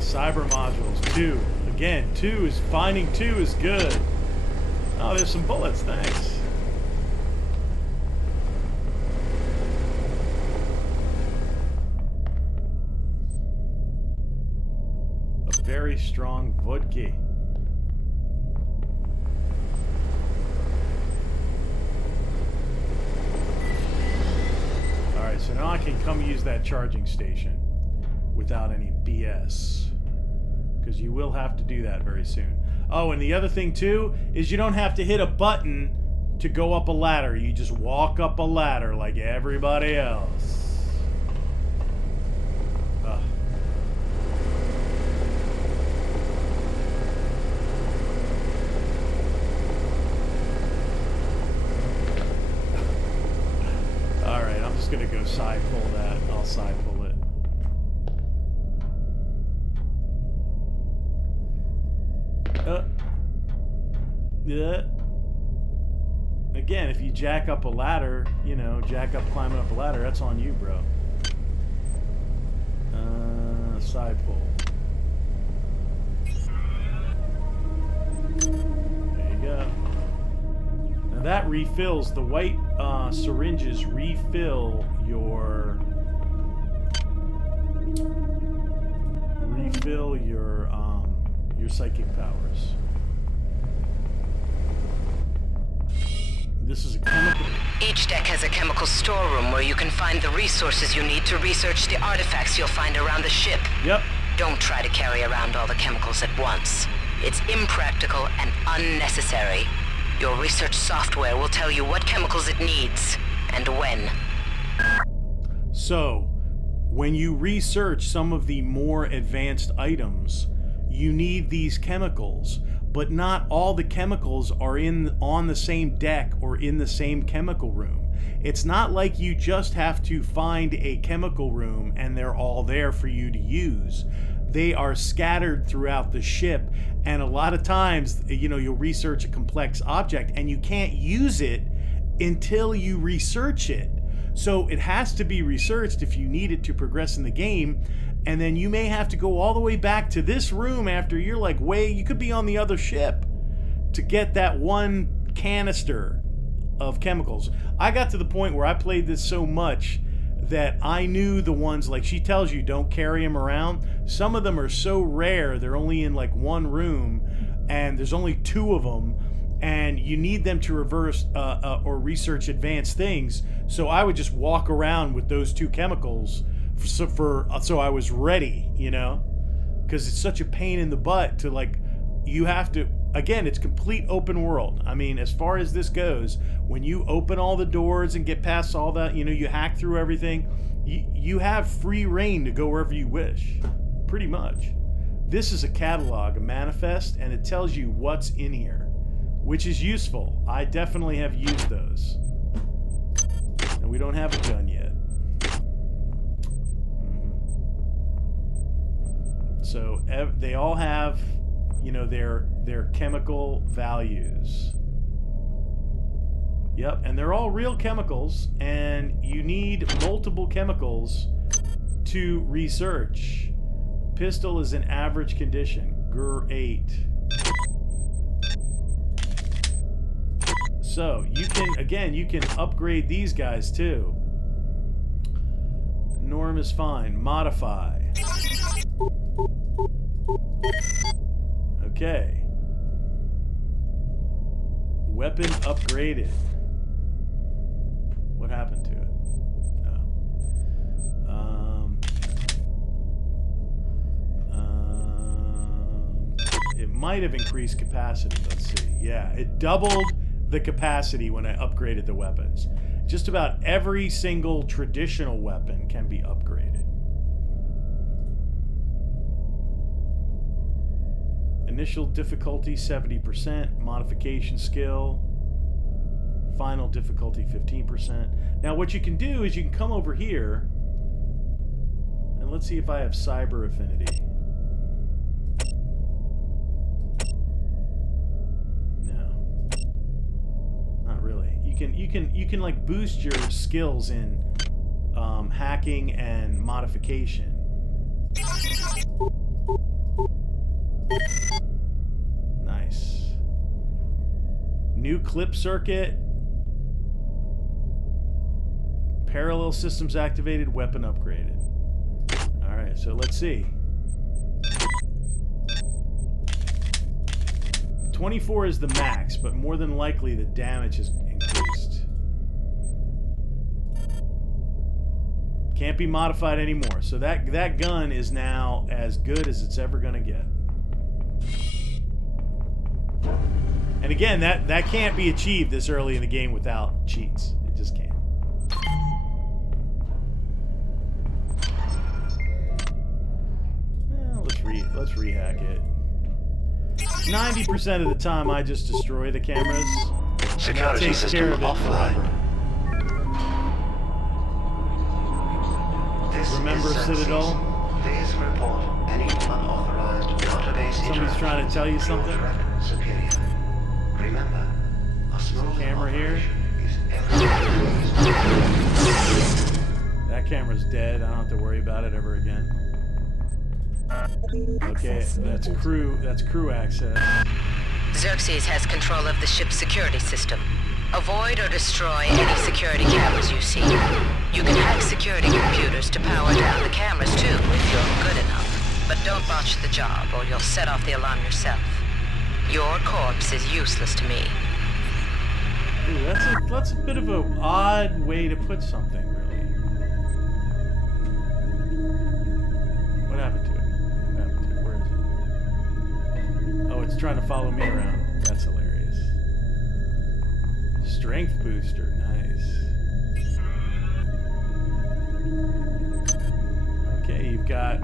Cyber modules, 2. Again, 2 is finding 2 is good. Oh, there's some bullets, thanks. A very strong vodka. Alright, so now I can come use that charging station without any BS. Because you will have to do that very soon. Oh, and the other thing too is you don't have to hit a button to go up a ladder. You just walk up a ladder like everybody else. Alright, I'm just gonna go side pull that. I'll side pull it. Yeah. Again, if you jack up a ladder, you know, climbing up a ladder, that's on you, bro. Side pull. There you go. Now that refills, the white syringes refill your psychic powers. This is a chemical. Each deck has a chemical storeroom where you can find the resources you need to research the artifacts you'll find around the ship. Yep. Don't try to carry around all the chemicals at once. It's impractical and unnecessary. Your research software will tell you what chemicals it needs and when. So, when you research some of the more advanced items, you need these chemicals, but not all the chemicals are on the same deck or in the same chemical room. It's not like you just have to find a chemical room and they're all there for you to use. They are scattered throughout the ship, and a lot of times, you know, you'll research a complex object and you can't use it until you research it. So it has to be researched if you need it to progress in the game, and then you may have to go all the way back to this room after you're like you could be on the other ship, to get that one canister of chemicals. I got to the point where I played this so much that I knew the ones, like she tells you, don't carry them around. Some of them are so rare, they're only in like one room, and there's only 2 of them, and you need them to reverse or research advanced things. So I would just walk around with those 2 chemicals so I was ready, you know, because it's such a pain in the butt to, like, you have to, again, it's complete open world. I mean, as far as this goes, when you open all the doors and get past all that, you know, you hack through everything, you have free reign to go wherever you wish, pretty much. This is a catalog, a manifest, and it tells you what's in here, which is useful. I definitely have used those. And we don't have a gun yet. So they all have, you know, their chemical values. Yep, and they're all real chemicals, and you need multiple chemicals to research. Pistol is in average condition. Great. So you can upgrade these guys too. Norm is fine. Modify. Okay. Weapon upgraded. What happened to it? It might have increased capacity. Let's see. Yeah, it doubled the capacity when I upgraded the weapons. Just about every single traditional weapon can be upgraded. Initial difficulty 70%, modification skill, final difficulty 15%. Now what you can do is you can come over here and let's see if I have cyber affinity. No. Not really. You can like boost your skills in hacking and modification. Nice. New clip circuit. Parallel systems activated, weapon upgraded. Alright, so let's see. 24 is the max, but more than likely the damage has increased. Can't be modified anymore. So that gun is now as good as it's ever gonna get. And again, that can't be achieved this early in the game without cheats. It just can't. Let's rehack it. 90% of the time I just destroy the cameras. Security system offline. Remember Citadel? Please report any unauthorized database. Somebody's trying to tell you something? Superior. Remember, a smooth camera here. That camera's dead. I don't have to worry about it ever again. Okay, that's crew access. Xerxes has control of the ship's security system. Avoid or destroy any security cameras you see. You can hack security computers to power down the cameras too, if you're good enough. But don't botch the job, or you'll set off the alarm yourself. Your corpse is useless to me. Ooh, that's a bit of an odd way to put something, really. What happened to it? What happened to it? Where is it? Oh, it's trying to follow me around. That's hilarious. Strength booster, nice. Okay, you've got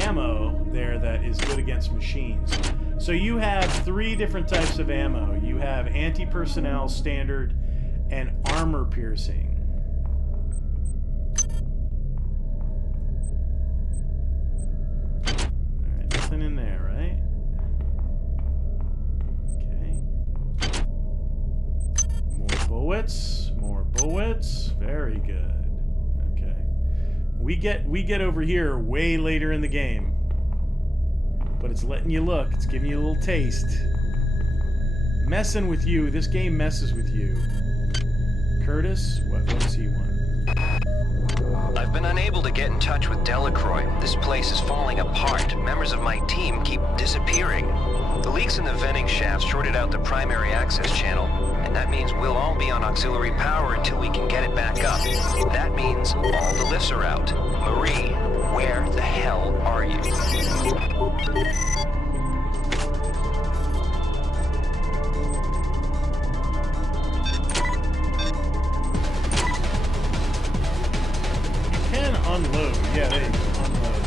ammo there that is good against machines. So you have 3 different types of ammo. You have anti-personnel, standard, and armor piercing. Alright, nothing in there, right? More bullets. Very good. Okay. We get over here way later in the game. but it's letting you look. It's giving you a little taste. Messing with you. This game messes with you. Curtis, what does he want? I've been unable to get in touch with Delacroix. This place is falling apart. Members of my team keep disappearing. The leaks in the venting shaft shorted out the primary access channel, and that means we'll all be on auxiliary power until we can get it back up. That means all the lifts are out. Marie, where the hell are you? Unload. Yeah, there you go. Unload.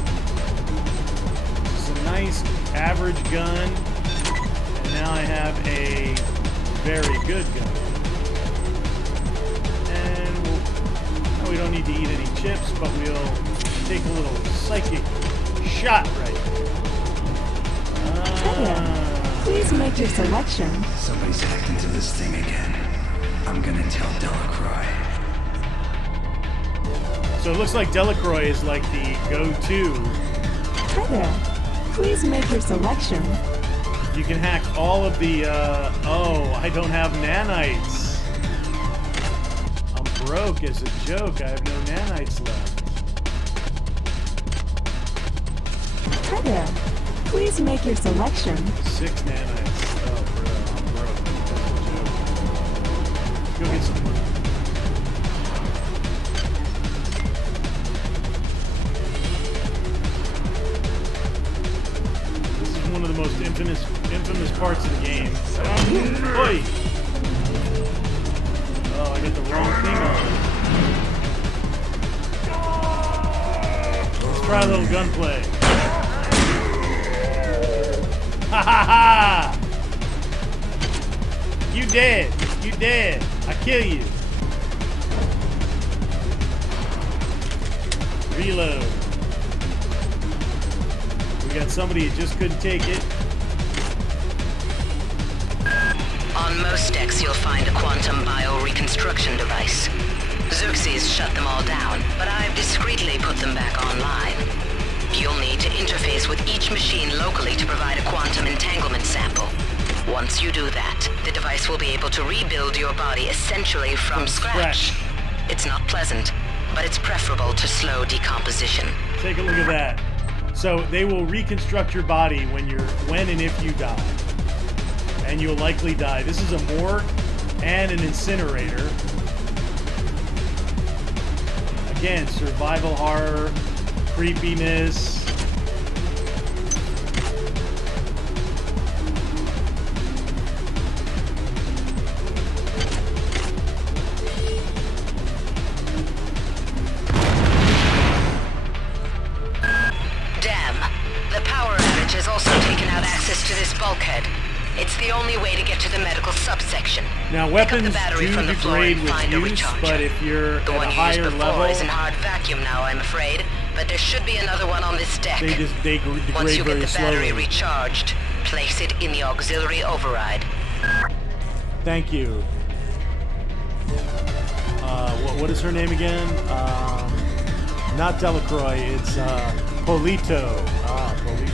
It's a nice average gun. And now I have a very good gun. And we don't need to eat any chips, but we'll take a little psychic shot right Hiya. Please make your selection. Somebody's hacked into this thing again. I'm gonna tell Delacroix. So it looks like Delacroix is like the go-to. Hi there. Please make your selection. You can hack all of the, oh, I don't have nanites. I'm broke as a joke. I have no nanites left. Hi there. Please make your selection. 6 nanites. Oh, bro, I'm broke. That's a joke. Go get some money. One of the most infamous parts of the game. Oi! Oh, I got the wrong thing on. Let's try a little gunplay. Ha ha ha! You dead. You dead. I kill you. Reload. We got somebody who just couldn't take it. On most decks, you'll find a quantum bioreconstruction device. Xerxes shut them all down, but I've discreetly put them back online. You'll need to interface with each machine locally to provide a quantum entanglement sample. Once you do that, the device will be able to rebuild your body essentially from scratch. It's not pleasant, but it's preferable to slow decomposition. Take a look at that. So they will reconstruct your body when and if you die. And you'll likely die. This is a morgue and an incinerator. Again, survival horror, creepiness. Bulkhead. It's the only way to get to the medical subsection. Now, weapons do degrade with use, but if you're at a higher level, is in hard vacuum now, I'm afraid. But there should be another one on this deck. They degrade Once you get the battery slowly. recharged, place it in the auxiliary override. Thank you. What is her name again? Not Delacroix. It's Polito. Polito.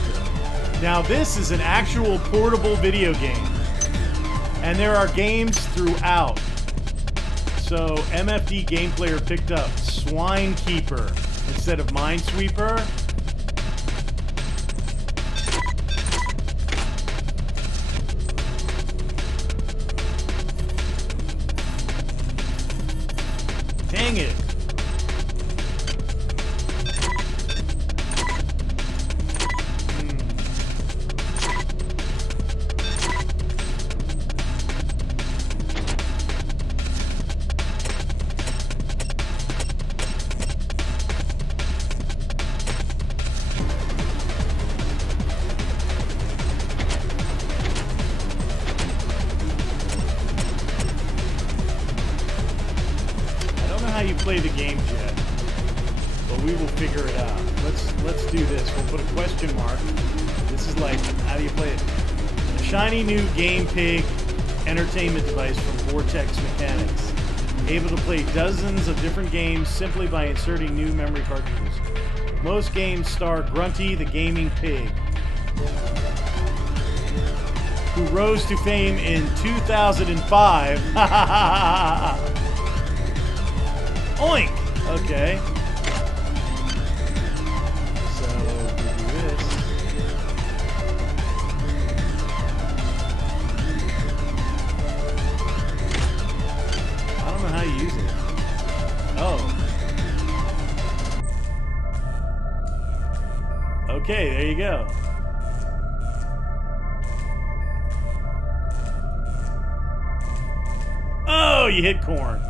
Now, this is an actual portable video game, and there are games throughout. So, MFD Game Player picked up Swine Keeper instead of Minesweeper. Dang it. Play the games yet, but we will figure it out. Let's do this. We'll put a question mark. This is like, how do you play it? A shiny new Game Pig entertainment device from Vortex Mechanics, able to play dozens of different games simply by inserting new memory cartridges. Most games star Grunty the Gaming Pig. who rose to fame in 2005. Oink! Okay. So, we do this. I don't know how you use it. Oh. Okay, there you go. Oh, you hit corn.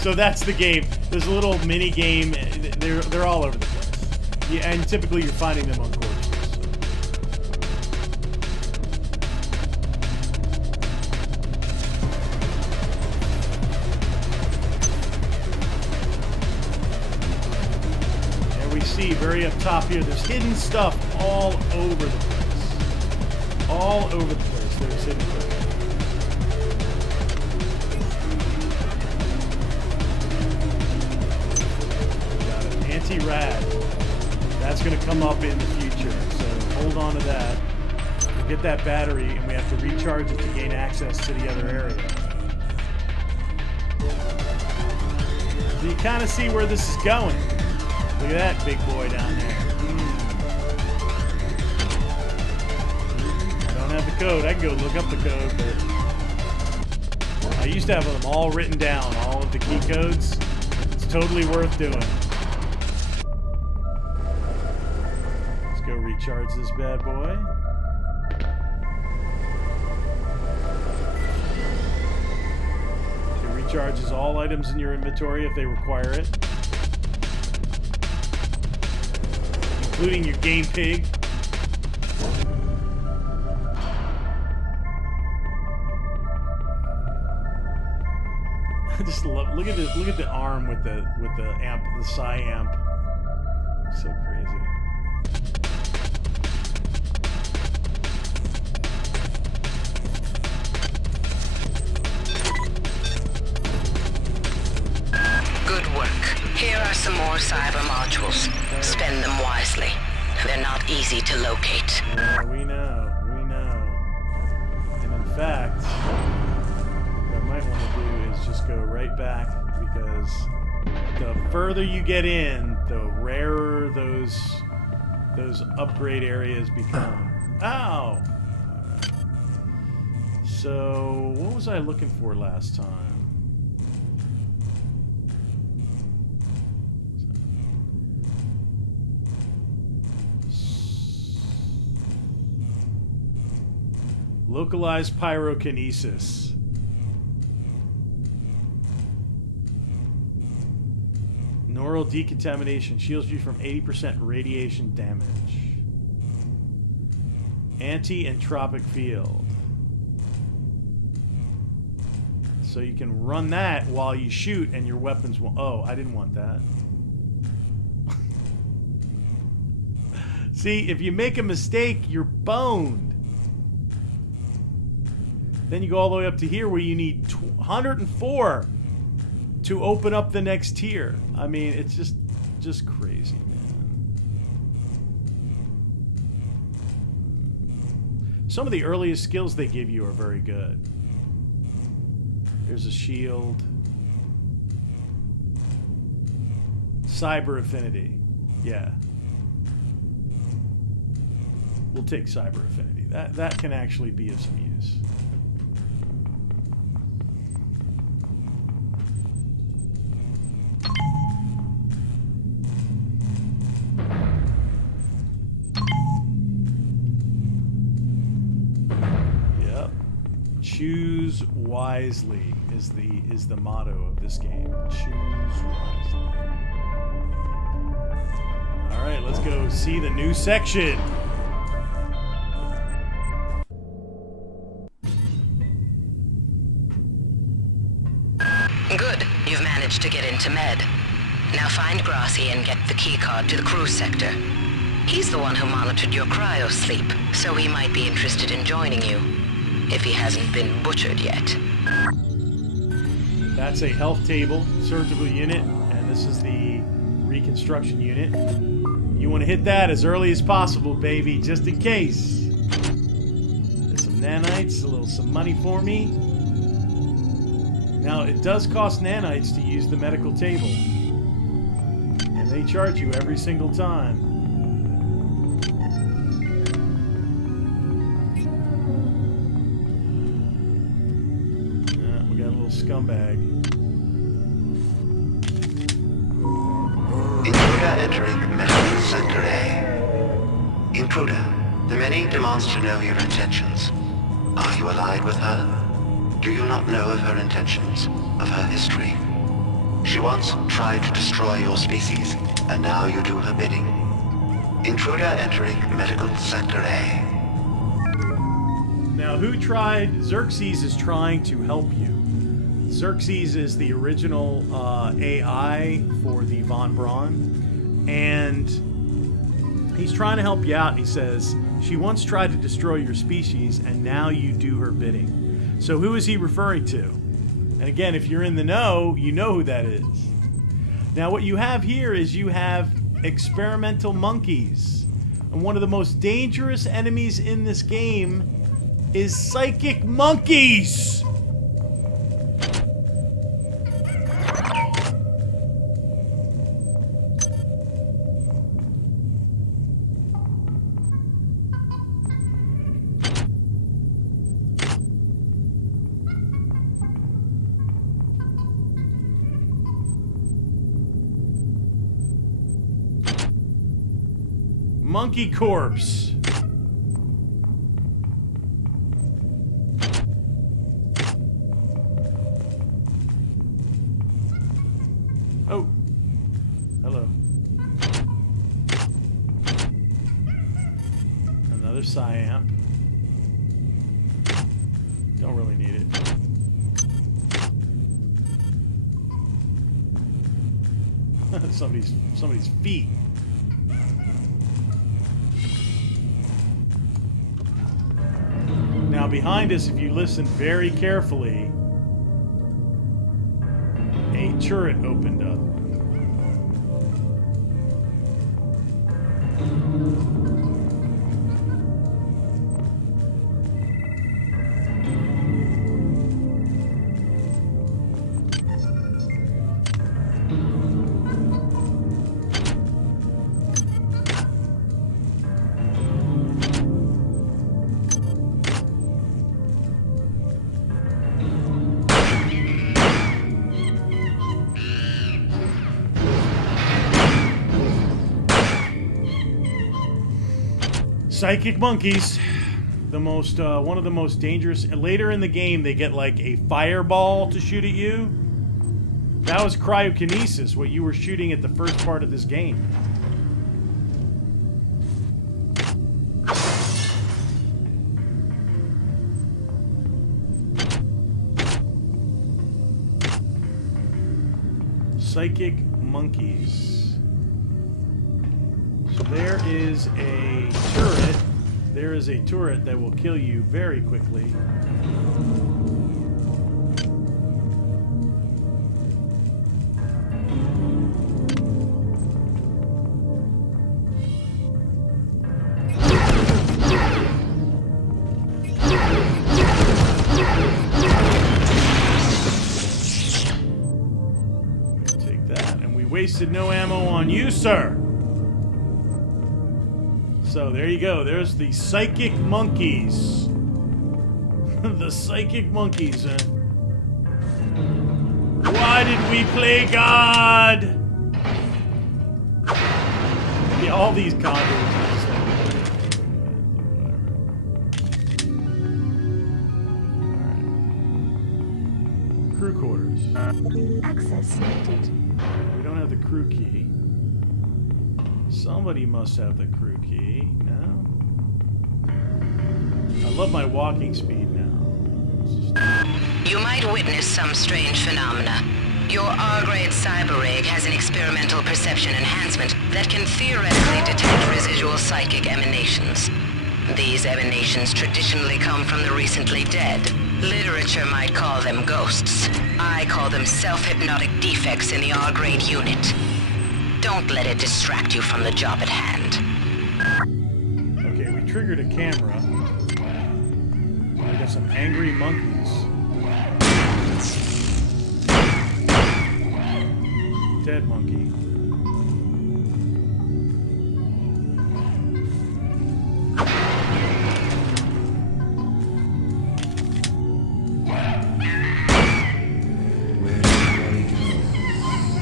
So that's the game. There's a little mini game. They're all over the place. Yeah, and typically you're finding them on courses. And we see very up top here, there's hidden stuff all over the place. All over the place. There's hidden stuff. Anti-rad. That's going to come up in the future, so hold on to that. We'll get that battery, and we have to recharge it to gain access to the other area. So you kind of see where this is going. Look at that big boy down there. I don't have the code. I can go look up the code, but I used to have them all written down, all of the key codes. It's totally worth doing. Go recharge this bad boy. It recharges all items in your inventory if they require it, including your game pig. I just love. Look at this. Look at the arm with the amp, the psi amp. So crazy. Here are some more cyber modules. Spend them wisely. They're not easy to locate. Yeah, we know. And in fact, what I might want to do is just go right back, because the further you get in, the rarer those upgrade areas become. Ow! Right. So, what was I looking for last time? Localized pyrokinesis. Neural decontamination shields you from 80% radiation damage. Anti-entropic field. So you can run that while you shoot and your weapons will... Oh, I didn't want that. See, if you make a mistake, you're boned. Then you go all the way up to here where you need 104 to open up the next tier. I mean, it's just crazy, man. Some of the earliest skills they give you are very good. Here's a shield. Cyber affinity. Yeah. We'll take cyber affinity. That can actually be of some use. Choose wisely is the motto of this game. Choose wisely. All right, let's go see the new section. Good. You've managed to get into Med. Now find Grassi and get the keycard to the cruise sector. He's the one who monitored your cryo sleep, so he might be interested in joining you. If he hasn't been butchered yet. That's a health table, surgical unit, and this is the reconstruction unit. You want to hit that as early as possible, baby, just in case. There's some nanites, some money for me. Now, it does cost nanites to use the medical table. And they charge you every single time. We got a little scumbag. Intruder entering Medical Center A. Intruder, the many demands to know your intentions. Are you allied with her? Do you not know of her intentions, of her history? She once tried to destroy your species, and now you do her bidding. Intruder entering Medical Center A. Now, who tried? Xerxes is trying to help you. Xerxes is the original AI for the Von Braun, and he's trying to help you out. He says, she once tried to destroy your species, and now you do her bidding. So who is he referring to? And again, if you're in the know, you know who that is. Now, what you have here is you have experimental monkeys. And one of the most dangerous enemies in this game is psychic monkeys! Monkey corpse. Oh. Hello. Another Psyamp. Don't really need it. Somebody's feet. Now behind us, if you listen very carefully, a turret opened up. Psychic monkeys, one of the most dangerous. Later in the game, they get like a fireball to shoot at you. That was cryokinesis, what you were shooting at the first part of this game. Psychic monkeys. So there is a turret. There is a turret that will kill you very quickly. Take that, and we wasted no ammo on you, sir. So there you go. There's the psychic monkeys. The psychic monkeys. Why did we play God? Yeah, all these condos are just like whatever. Alright. Crew quarters. Access needed. We don't have the crew key. Somebody must have the crew key. No? I love my walking speed now. You might witness some strange phenomena. Your R-grade cyber rig has an experimental perception enhancement that can theoretically detect residual psychic emanations. These emanations traditionally come from the recently dead. Literature might call them ghosts. I call them self-hypnotic defects in the R-grade unit. Don't let it distract you from the job at hand. Okay, we triggered a camera. We got some angry monkeys. Dead monkey. Where did everybody go?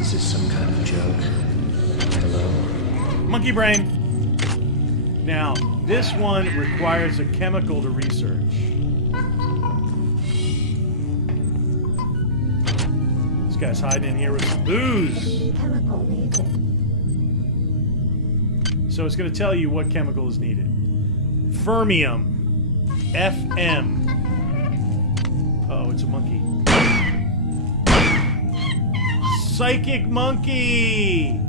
Is this some kind of joke? Hello? Monkey brain. Now, this one requires a chemical to research. This guy's hiding in here with some booze. So it's going to tell you what chemical is needed. Fermium. FM. Uh-oh, it's a monkey. Psychic monkey!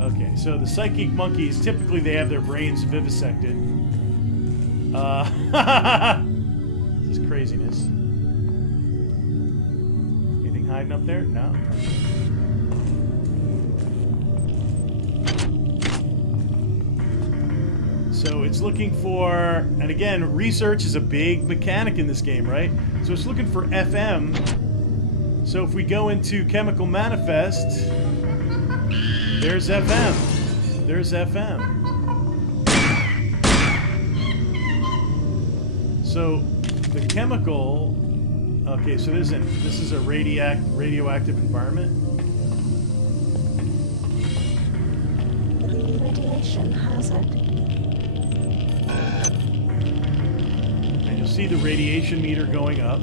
Okay, so the psychic monkeys, typically they have their brains vivisected. This is craziness. Anything hiding up there? No. So it's looking for, and again, research is a big mechanic in this game, right? So it's looking for FM. So if we go into Chemical Manifest, there's FM. There's FM. So the chemical, okay, so this is a radioactive environment. Radiation hazard. And you'll see the radiation meter going up.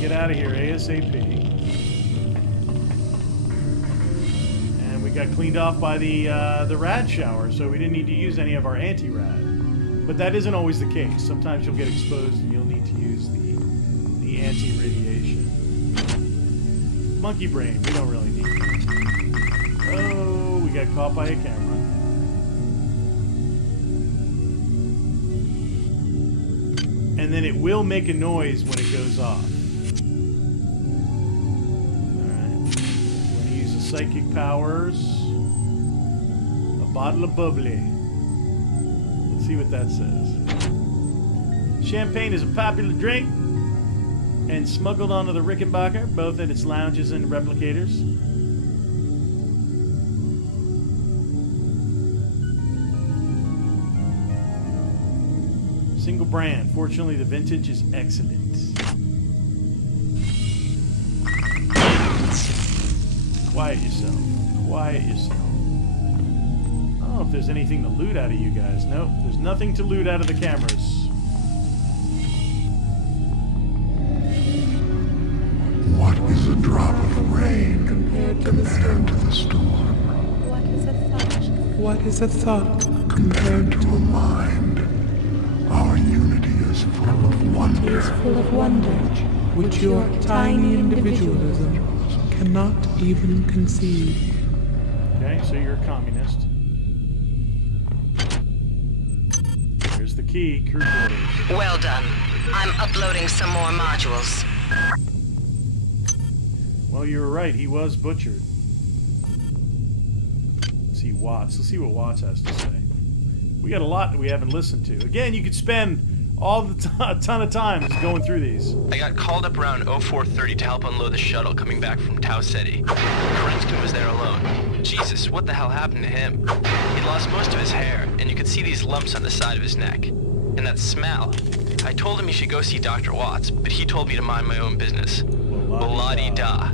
Get out of here ASAP. And we got cleaned off by the rad shower, so we didn't need to use any of our anti-rad. But that isn't always the case. Sometimes you'll get exposed and you'll need to use the anti-radiation. Monkey brain, we don't really need it. Oh, we got caught by a camera. And then it will make a noise when it goes off. Psychic powers. A bottle of bubbly. Let's see what that says. Champagne is a popular drink and smuggled onto the Rickenbacker, both at its lounges and replicators. Single brand. Fortunately, the vintage is excellent. Quiet yourself. Quiet yourself. I don't know if there's anything to loot out of you guys. Nope, there's nothing to loot out of the cameras. What is a drop of rain compared to the storm? What is a thought? What is a thought compared to a mind? Our unity is full of wonder. It is full of wonder, which your tiny individualism cannot even conceive. Okay, so you're a communist. Here's the key, crew quarters. Well done. I'm uploading some more modules. Well, you were right. He was butchered. Let's see Watts. Let's see what Watts has to say. We got a lot that we haven't listened to. Again, you could spend a ton of time just going through these. I got called up around 0430 to help unload the shuttle coming back from Tau Ceti. Kerenskin was there alone. Jesus, what the hell happened to him? He'd lost most of his hair, and you could see these lumps on the side of his neck. And that smell. I told him he should go see Dr. Watts, but he told me to mind my own business. Blah-di-da.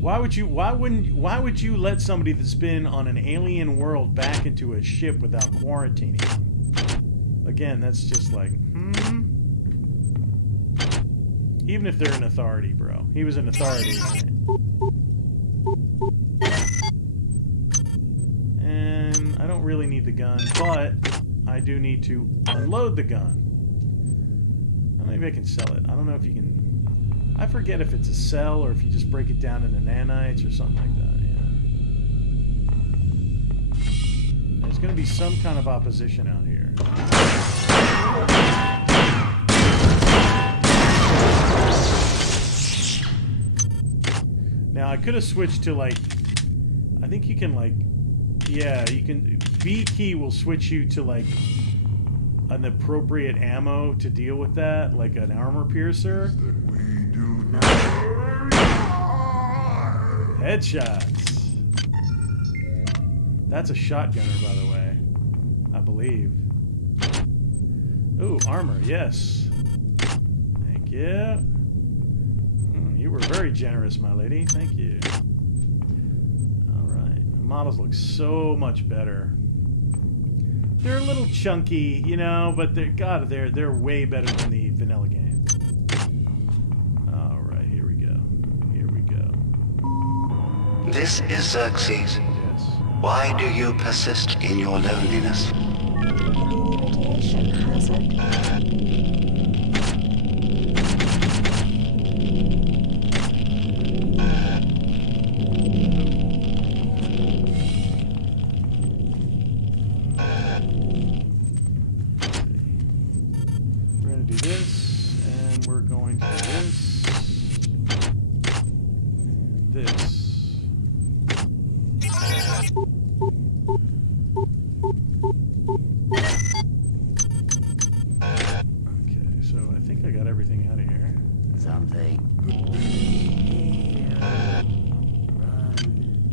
Why would you let somebody that's been on an alien world back into a ship without quarantining them? Again, that's just like, Even if they're an authority, bro. He was an authority. And I don't really need the gun, but I do need to unload the gun. Maybe I can sell it. I don't know if you can... I forget if it's a cell or if you just break it down into nanites or something like that. Yeah. There's going to be some kind of opposition out here. Now I could have switched to like, I think you can like, yeah, you can, B key will switch you to like an appropriate ammo to deal with that, like an armor piercer. Headshots. That's a shotgunner, by the way, I believe. Ooh, armor, yes. Thank you. You were very generous, my lady. Thank you. Alright. The models look so much better. They're a little chunky, you know, but they're way better than the vanilla game. Alright, here we go. Here we go. This is Xerxes. Yes. Why do you persist in your loneliness? Radiation hazard.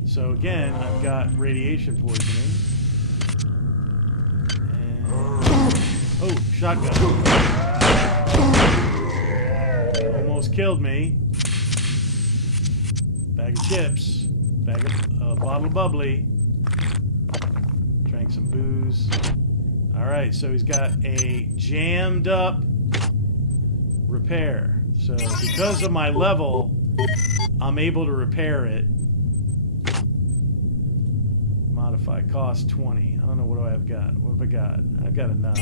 So again, I've got radiation poisoning. And... oh, shotgun. Almost killed me. Bag of chips. Bag of bottle of bubbly. Drank some booze. Alright, so he's got a jammed up repair. So because of my level, I'm able to repair it. Modify cost 20. I don't know, what do I have got? What have I got? I've got enough.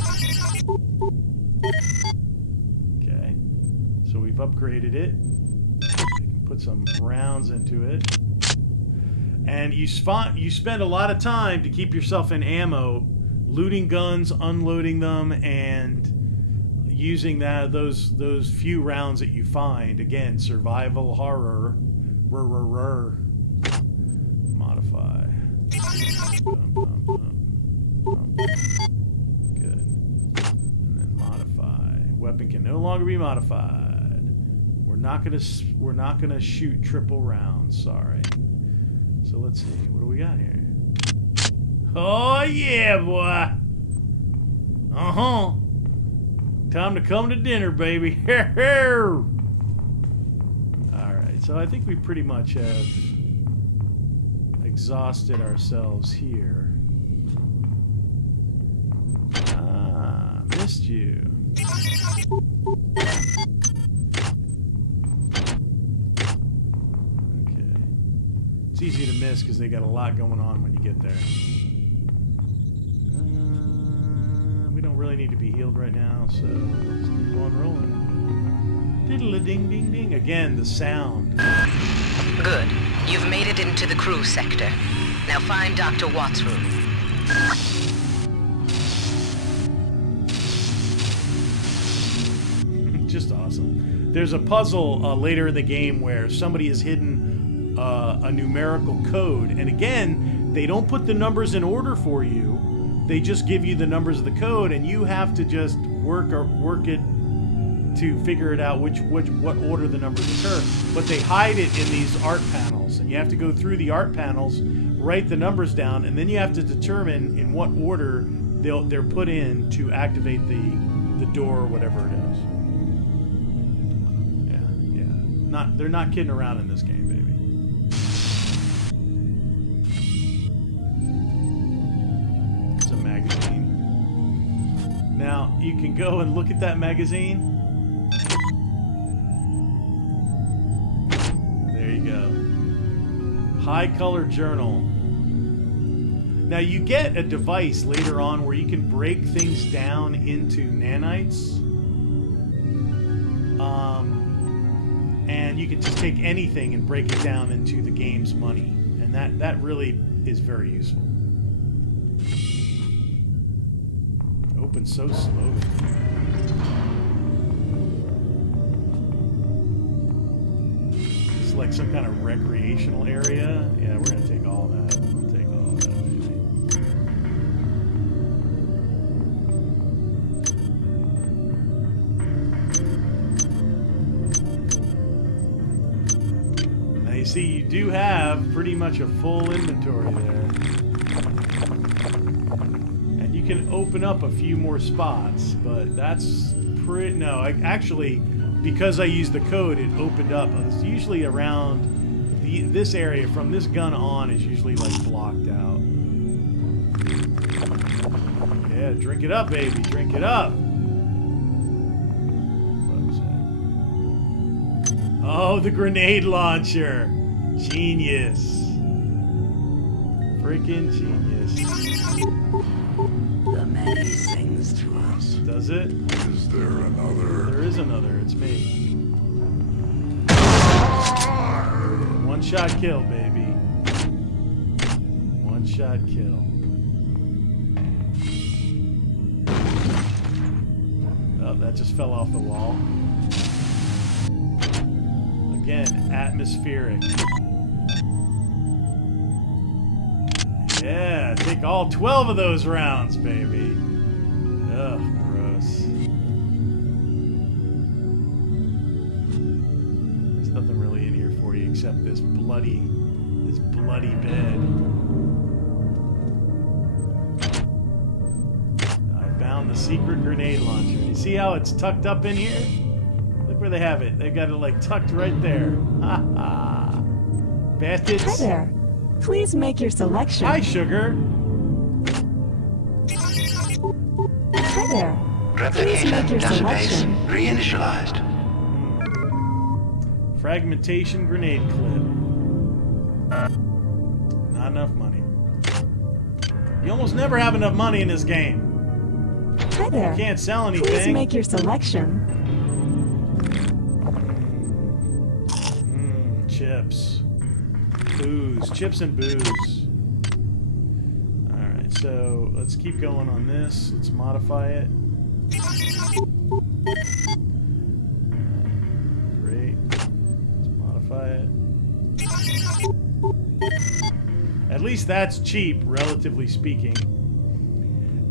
Okay. So we've upgraded it. We can put some rounds into it. And you spend a lot of time to keep yourself in ammo, looting guns, unloading them, and using those few rounds that you find. Again, survival horror. Modify. Good. And then modify. Weapon can no longer be modified. We're not gonna shoot triple rounds. Sorry. So let's see. What do we got here? Oh yeah, boy. Time to come to dinner, baby. Alright, so I think we pretty much have exhausted ourselves here. Ah, missed you. Okay. It's easy to miss because they got a lot going on when you get there. We don't really need to be healed right now, so let's keep on rolling. Diddle-a-ding-ding-ding. Again, the sound. Good. You've made it into the crew sector. Now find Dr. Watt's room. Just awesome. There's a puzzle later in the game where somebody has hidden a numerical code, and again, they don't put the numbers in order for you. They just give you the numbers of the code, and you have to just work it to figure it out what order the numbers occur. But they hide it in these art panels, and you have to go through the art panels, write the numbers down, and then you have to determine in what order they're put in to activate the door or whatever it is. Yeah. They're not kidding around in this game, baby. It's a magazine. Now you can go and look at that magazine. High color journal. Now you get a device later on where you can break things down into nanites. and you can just take anything and break it down into the game's money, and that really is very useful. Opens so slowly. It's like some kind of recreational area. Yeah, we're gonna take all that. We'll take all that, baby. Now you see, you do have pretty much a full inventory there. You can open up a few more spots, but that's pretty... No, actually, because I used the code, it opened up. It's usually around this area. From this gun on is usually, like, blocked out. Yeah, drink it up, baby. Drink it up. What was that? Oh, the grenade launcher. Genius. Freaking genius. The many sings to us. Does it? Is there another? There is another. It's me. One shot kill, baby. One shot kill. Oh, that just fell off the wall. Again, atmospheric. Yeah, take all 12 of those rounds, baby. Ugh, gross. There's nothing really in here for you except this bloody bed. I found the secret grenade launcher. You see how it's tucked up in here? Look where they have it. They've got it like tucked right there. Ha ha. Bastards. Hi there. Please make your selection. Hi, sugar. Hi there. Replication database reinitialized. Fragmentation grenade clip. Not enough money. You almost never have enough money in this game. Hi there. You can't sell anything. Please make your selection. Chips. Booze. Chips and booze. Alright, so let's keep going on this. Let's modify it. Great. Let's modify it. At least that's cheap, relatively speaking.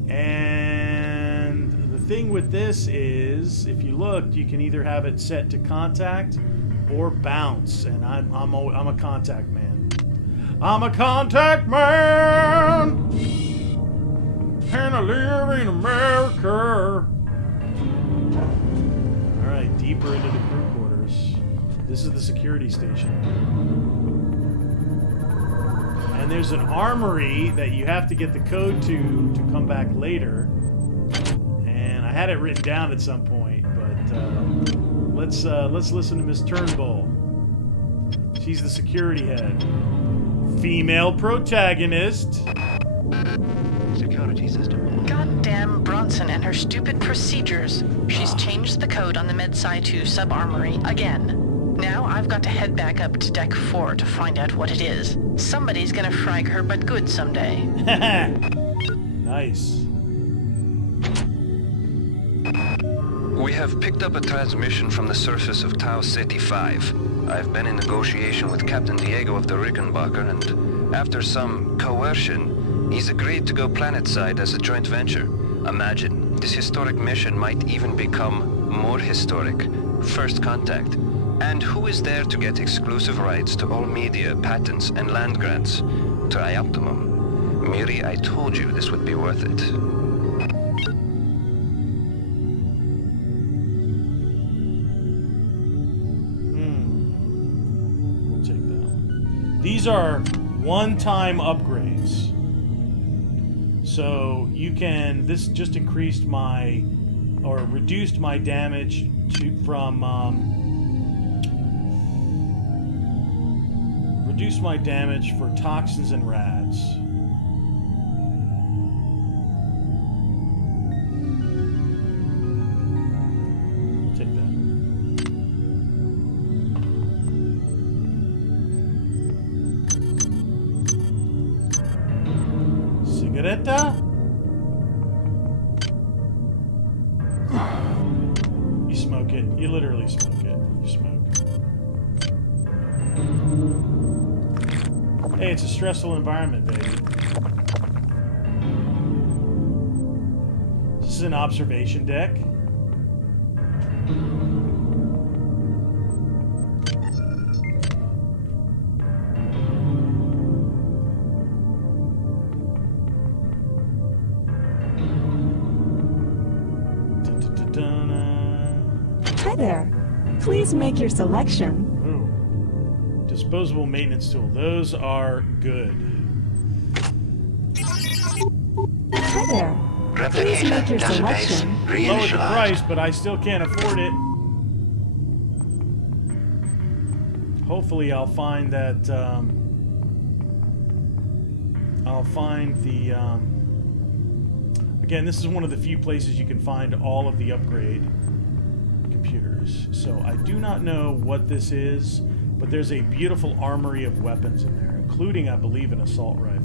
And the thing with this is, if you look, you can either have it set to contact or bounce, and I'm a contact man. I'm a contact man, and I live in America. All right, deeper into the crew quarters. This is the security station, and there's an armory that you have to get the code to come back later. And I had it written down at some point, but let's listen to Miss Turnbull. She's the security head. Female protagonist. Security system. Goddamn Bronson and her stupid procedures. She's changed the code on the MedSci 2 sub-armory again. Now I've got to head back up to Deck 4 to find out what it is. Somebody's gonna frag her but good someday. Nice. We have picked up a transmission from the surface of Tau Ceti 5. I've been in negotiation with Captain Diego of the Rickenbacker, and after some coercion, he's agreed to go planetside as a joint venture. Imagine, this historic mission might even become more historic. First contact. And who is there to get exclusive rights to all media, patents, and land grants? Trioptimum. Miri, I told you this would be worth it. These are one-time upgrades. So you can, this just increased my, or reduced my damage from, reduced my damage for toxins and rads. We'll take that. neta? You smoke it. You literally smoke it. You smoke. Hey, it's a stressful environment, baby. This is an observation deck. Hi there. Please make your selection. Ooh. Disposable maintenance tool. Those are good. Hi there. Please make your selection. Lowered the price, but I still can't afford it. Hopefully I'll find that, I'll find the, again, this is one of the few places you can find all of the upgrade computers. So I do not know what this is, but there's a beautiful armory of weapons in there, including, I believe, an assault rifle.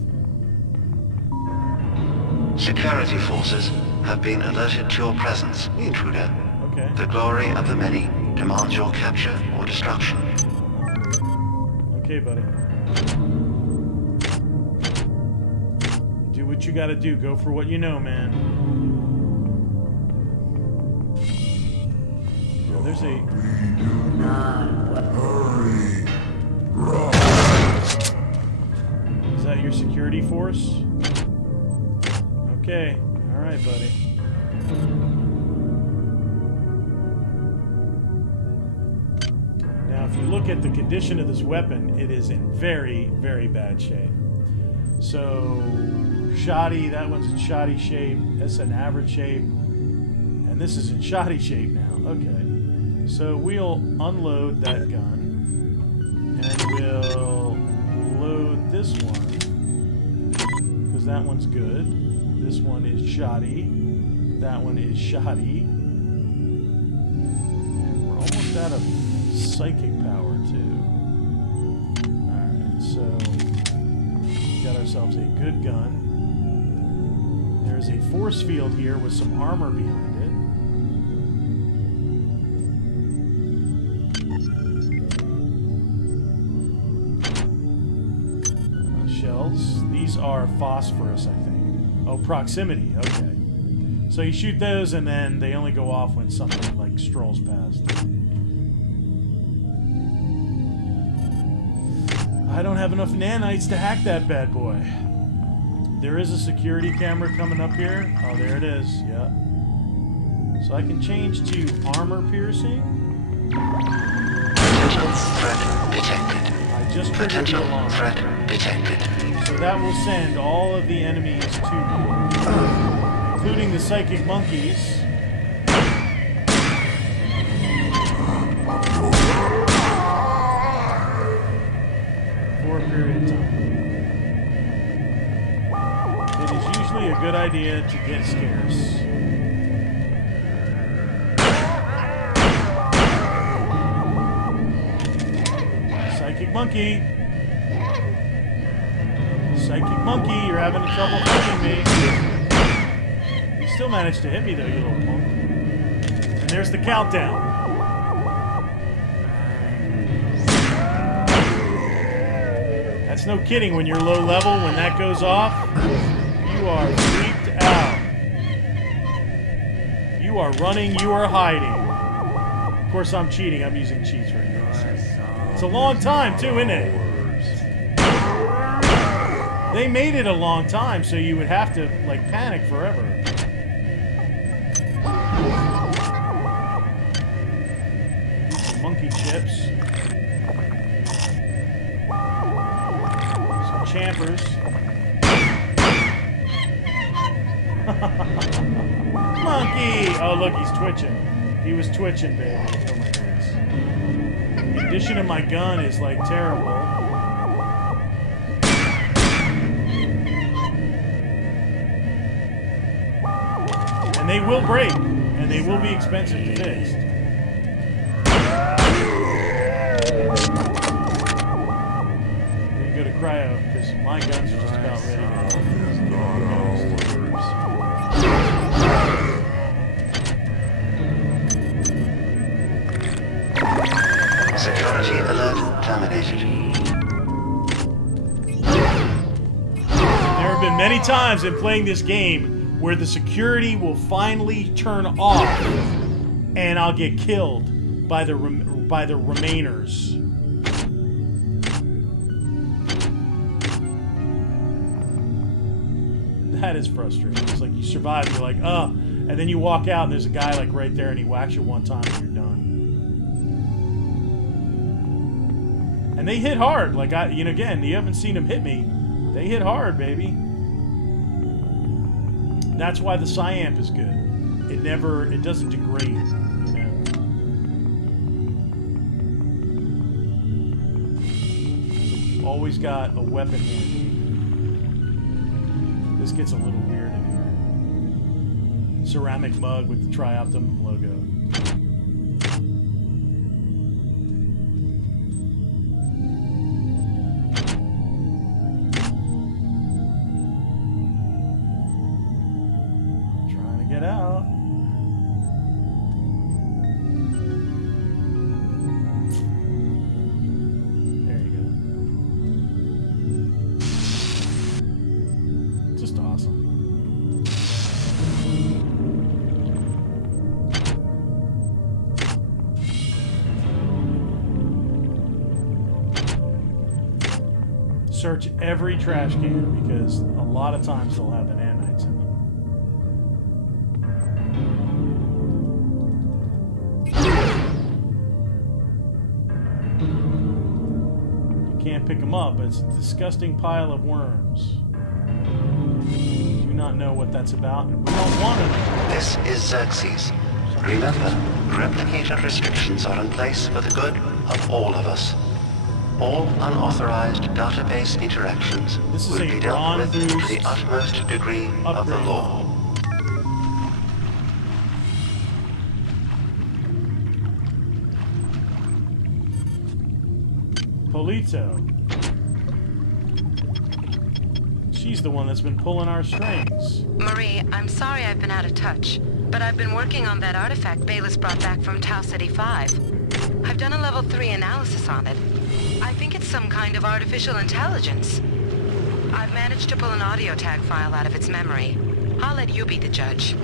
Security forces have been alerted to your presence, intruder. Okay. The glory of the many demands your capture or destruction. Okay, buddy. Do what you gotta do. Go for what you know, man. Oh, there's a... Hurry. Run. Is that your security force? Okay. Alright, buddy. Now, if you look at the condition of this weapon, it is in very, very bad shape. So, shoddy, that one's in shoddy shape. That's an average shape. And this is in shoddy shape now. Okay. So, we'll unload that gun. And we'll load this one. Because that one's good. This one is shoddy. That one is shoddy. And we're almost out of psychic power, too. Alright, so we got ourselves a good gun. There's a force field here with some armor behind it. Shells. These are phosphorus, I think. Oh, proximity. Okay. So you shoot those, and then they only go off when something like strolls past. I don't have enough nanites to hack that bad boy. There is a security camera coming up here. Oh, there it is. Yeah. So I can change to armor piercing. Threat detected. I just triggered the alarm. Threat detected. So that will send all of the enemies to me, including the psychic monkeys. For a period of time. It is usually a good idea to get scarce. Psychic monkey. Psychic monkey, you're having trouble fighting me. You still managed to hit me though, you little punk. And there's the countdown. That's no kidding. When you're low level, when that goes off, you are freaked out. You are running, you are hiding. Of course, I'm cheating. I'm using cheats right now. It's a long time, too, isn't it? They made it a long time, so you would have to, like, panic forever. Some monkey chips. Some champers. Monkey! Oh, look, he's twitching. He was twitching, baby. Oh, my goodness. The condition of my gun is, like, terrible. And they will break, and they will be expensive to fix. We're gonna go to cryo, because my guns are just about ready to go. Security alert terminated. There have been many times in playing this game where the security will finally turn off and I'll get killed by the remainers. That is frustrating. It's like you survive, you're like, and then you walk out and there's a guy like right there and he whacks you one time and you're done. And they hit hard. Like, again, you haven't seen them hit me. They hit hard, baby. That's why the Psyamp is good. It doesn't degrade, you know. Always got a weapon handy. This gets a little weird in here. Ceramic mug with the Trioptimum logo. Trying to get out. There you go. Just awesome. Search every trash can because a lot of times they'll have nanites in them. You can't pick them up, but it's a disgusting pile of worms. Do not know what that's about, and we don't want to know. This is Xerxes. Remember, replicator restrictions are in place for the good of all of us. All unauthorized database interactions will be dealt with to the utmost degree of the law. Polito. She's the one that's been pulling our strings. Marie, I'm sorry I've been out of touch, but I've been working on that artifact Bayless brought back from Tau City 5. I've done a level 3 analysis on it. I think it's some kind of artificial intelligence. I've managed to pull an audio tag file out of its memory. I'll let you be the judge.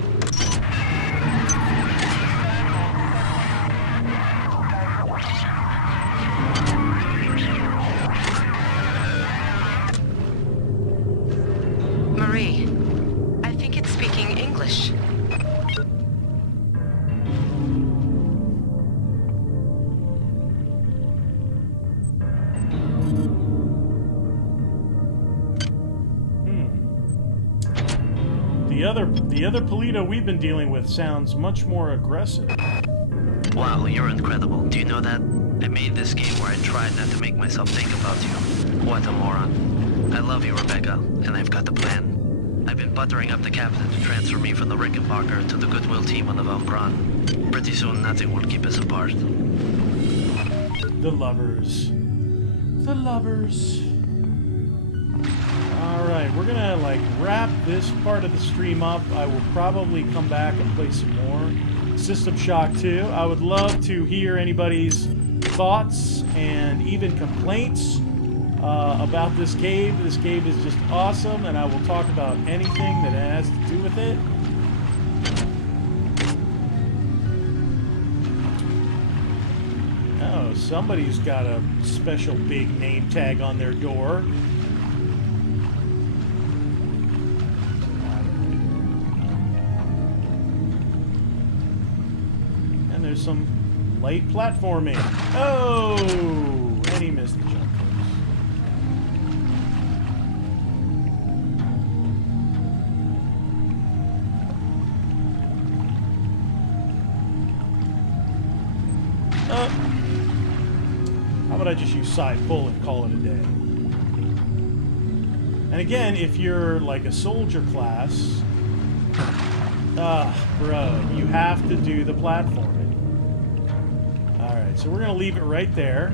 Marie, I think it's speaking English. The other Polito we've been dealing with sounds much more aggressive. Wow, you're incredible. Do you know that? I made this game where I tried not to make myself think about you. What a moron. I love you, Rebecca, and I've got the plan. I've been buttering up the captain to transfer me from the Rickenbacker to the Goodwill team on the Von Braun. Pretty soon, nothing will keep us apart. The lovers. The lovers. Alright, we're gonna wrap this part of the stream up. I will probably come back and play some more System Shock 2. I would love to hear anybody's thoughts and even complaints about this cave. This cave is just awesome, and I will talk about anything that has to do with it. Oh, somebody's got a special big name tag on their door. And there's some light platforming. Oh! And he missed the jump. How about I just use side pull and call it a day? And again, if you're like a soldier class, bro, you have to do the platforming. Alright, so we're going to leave it right there.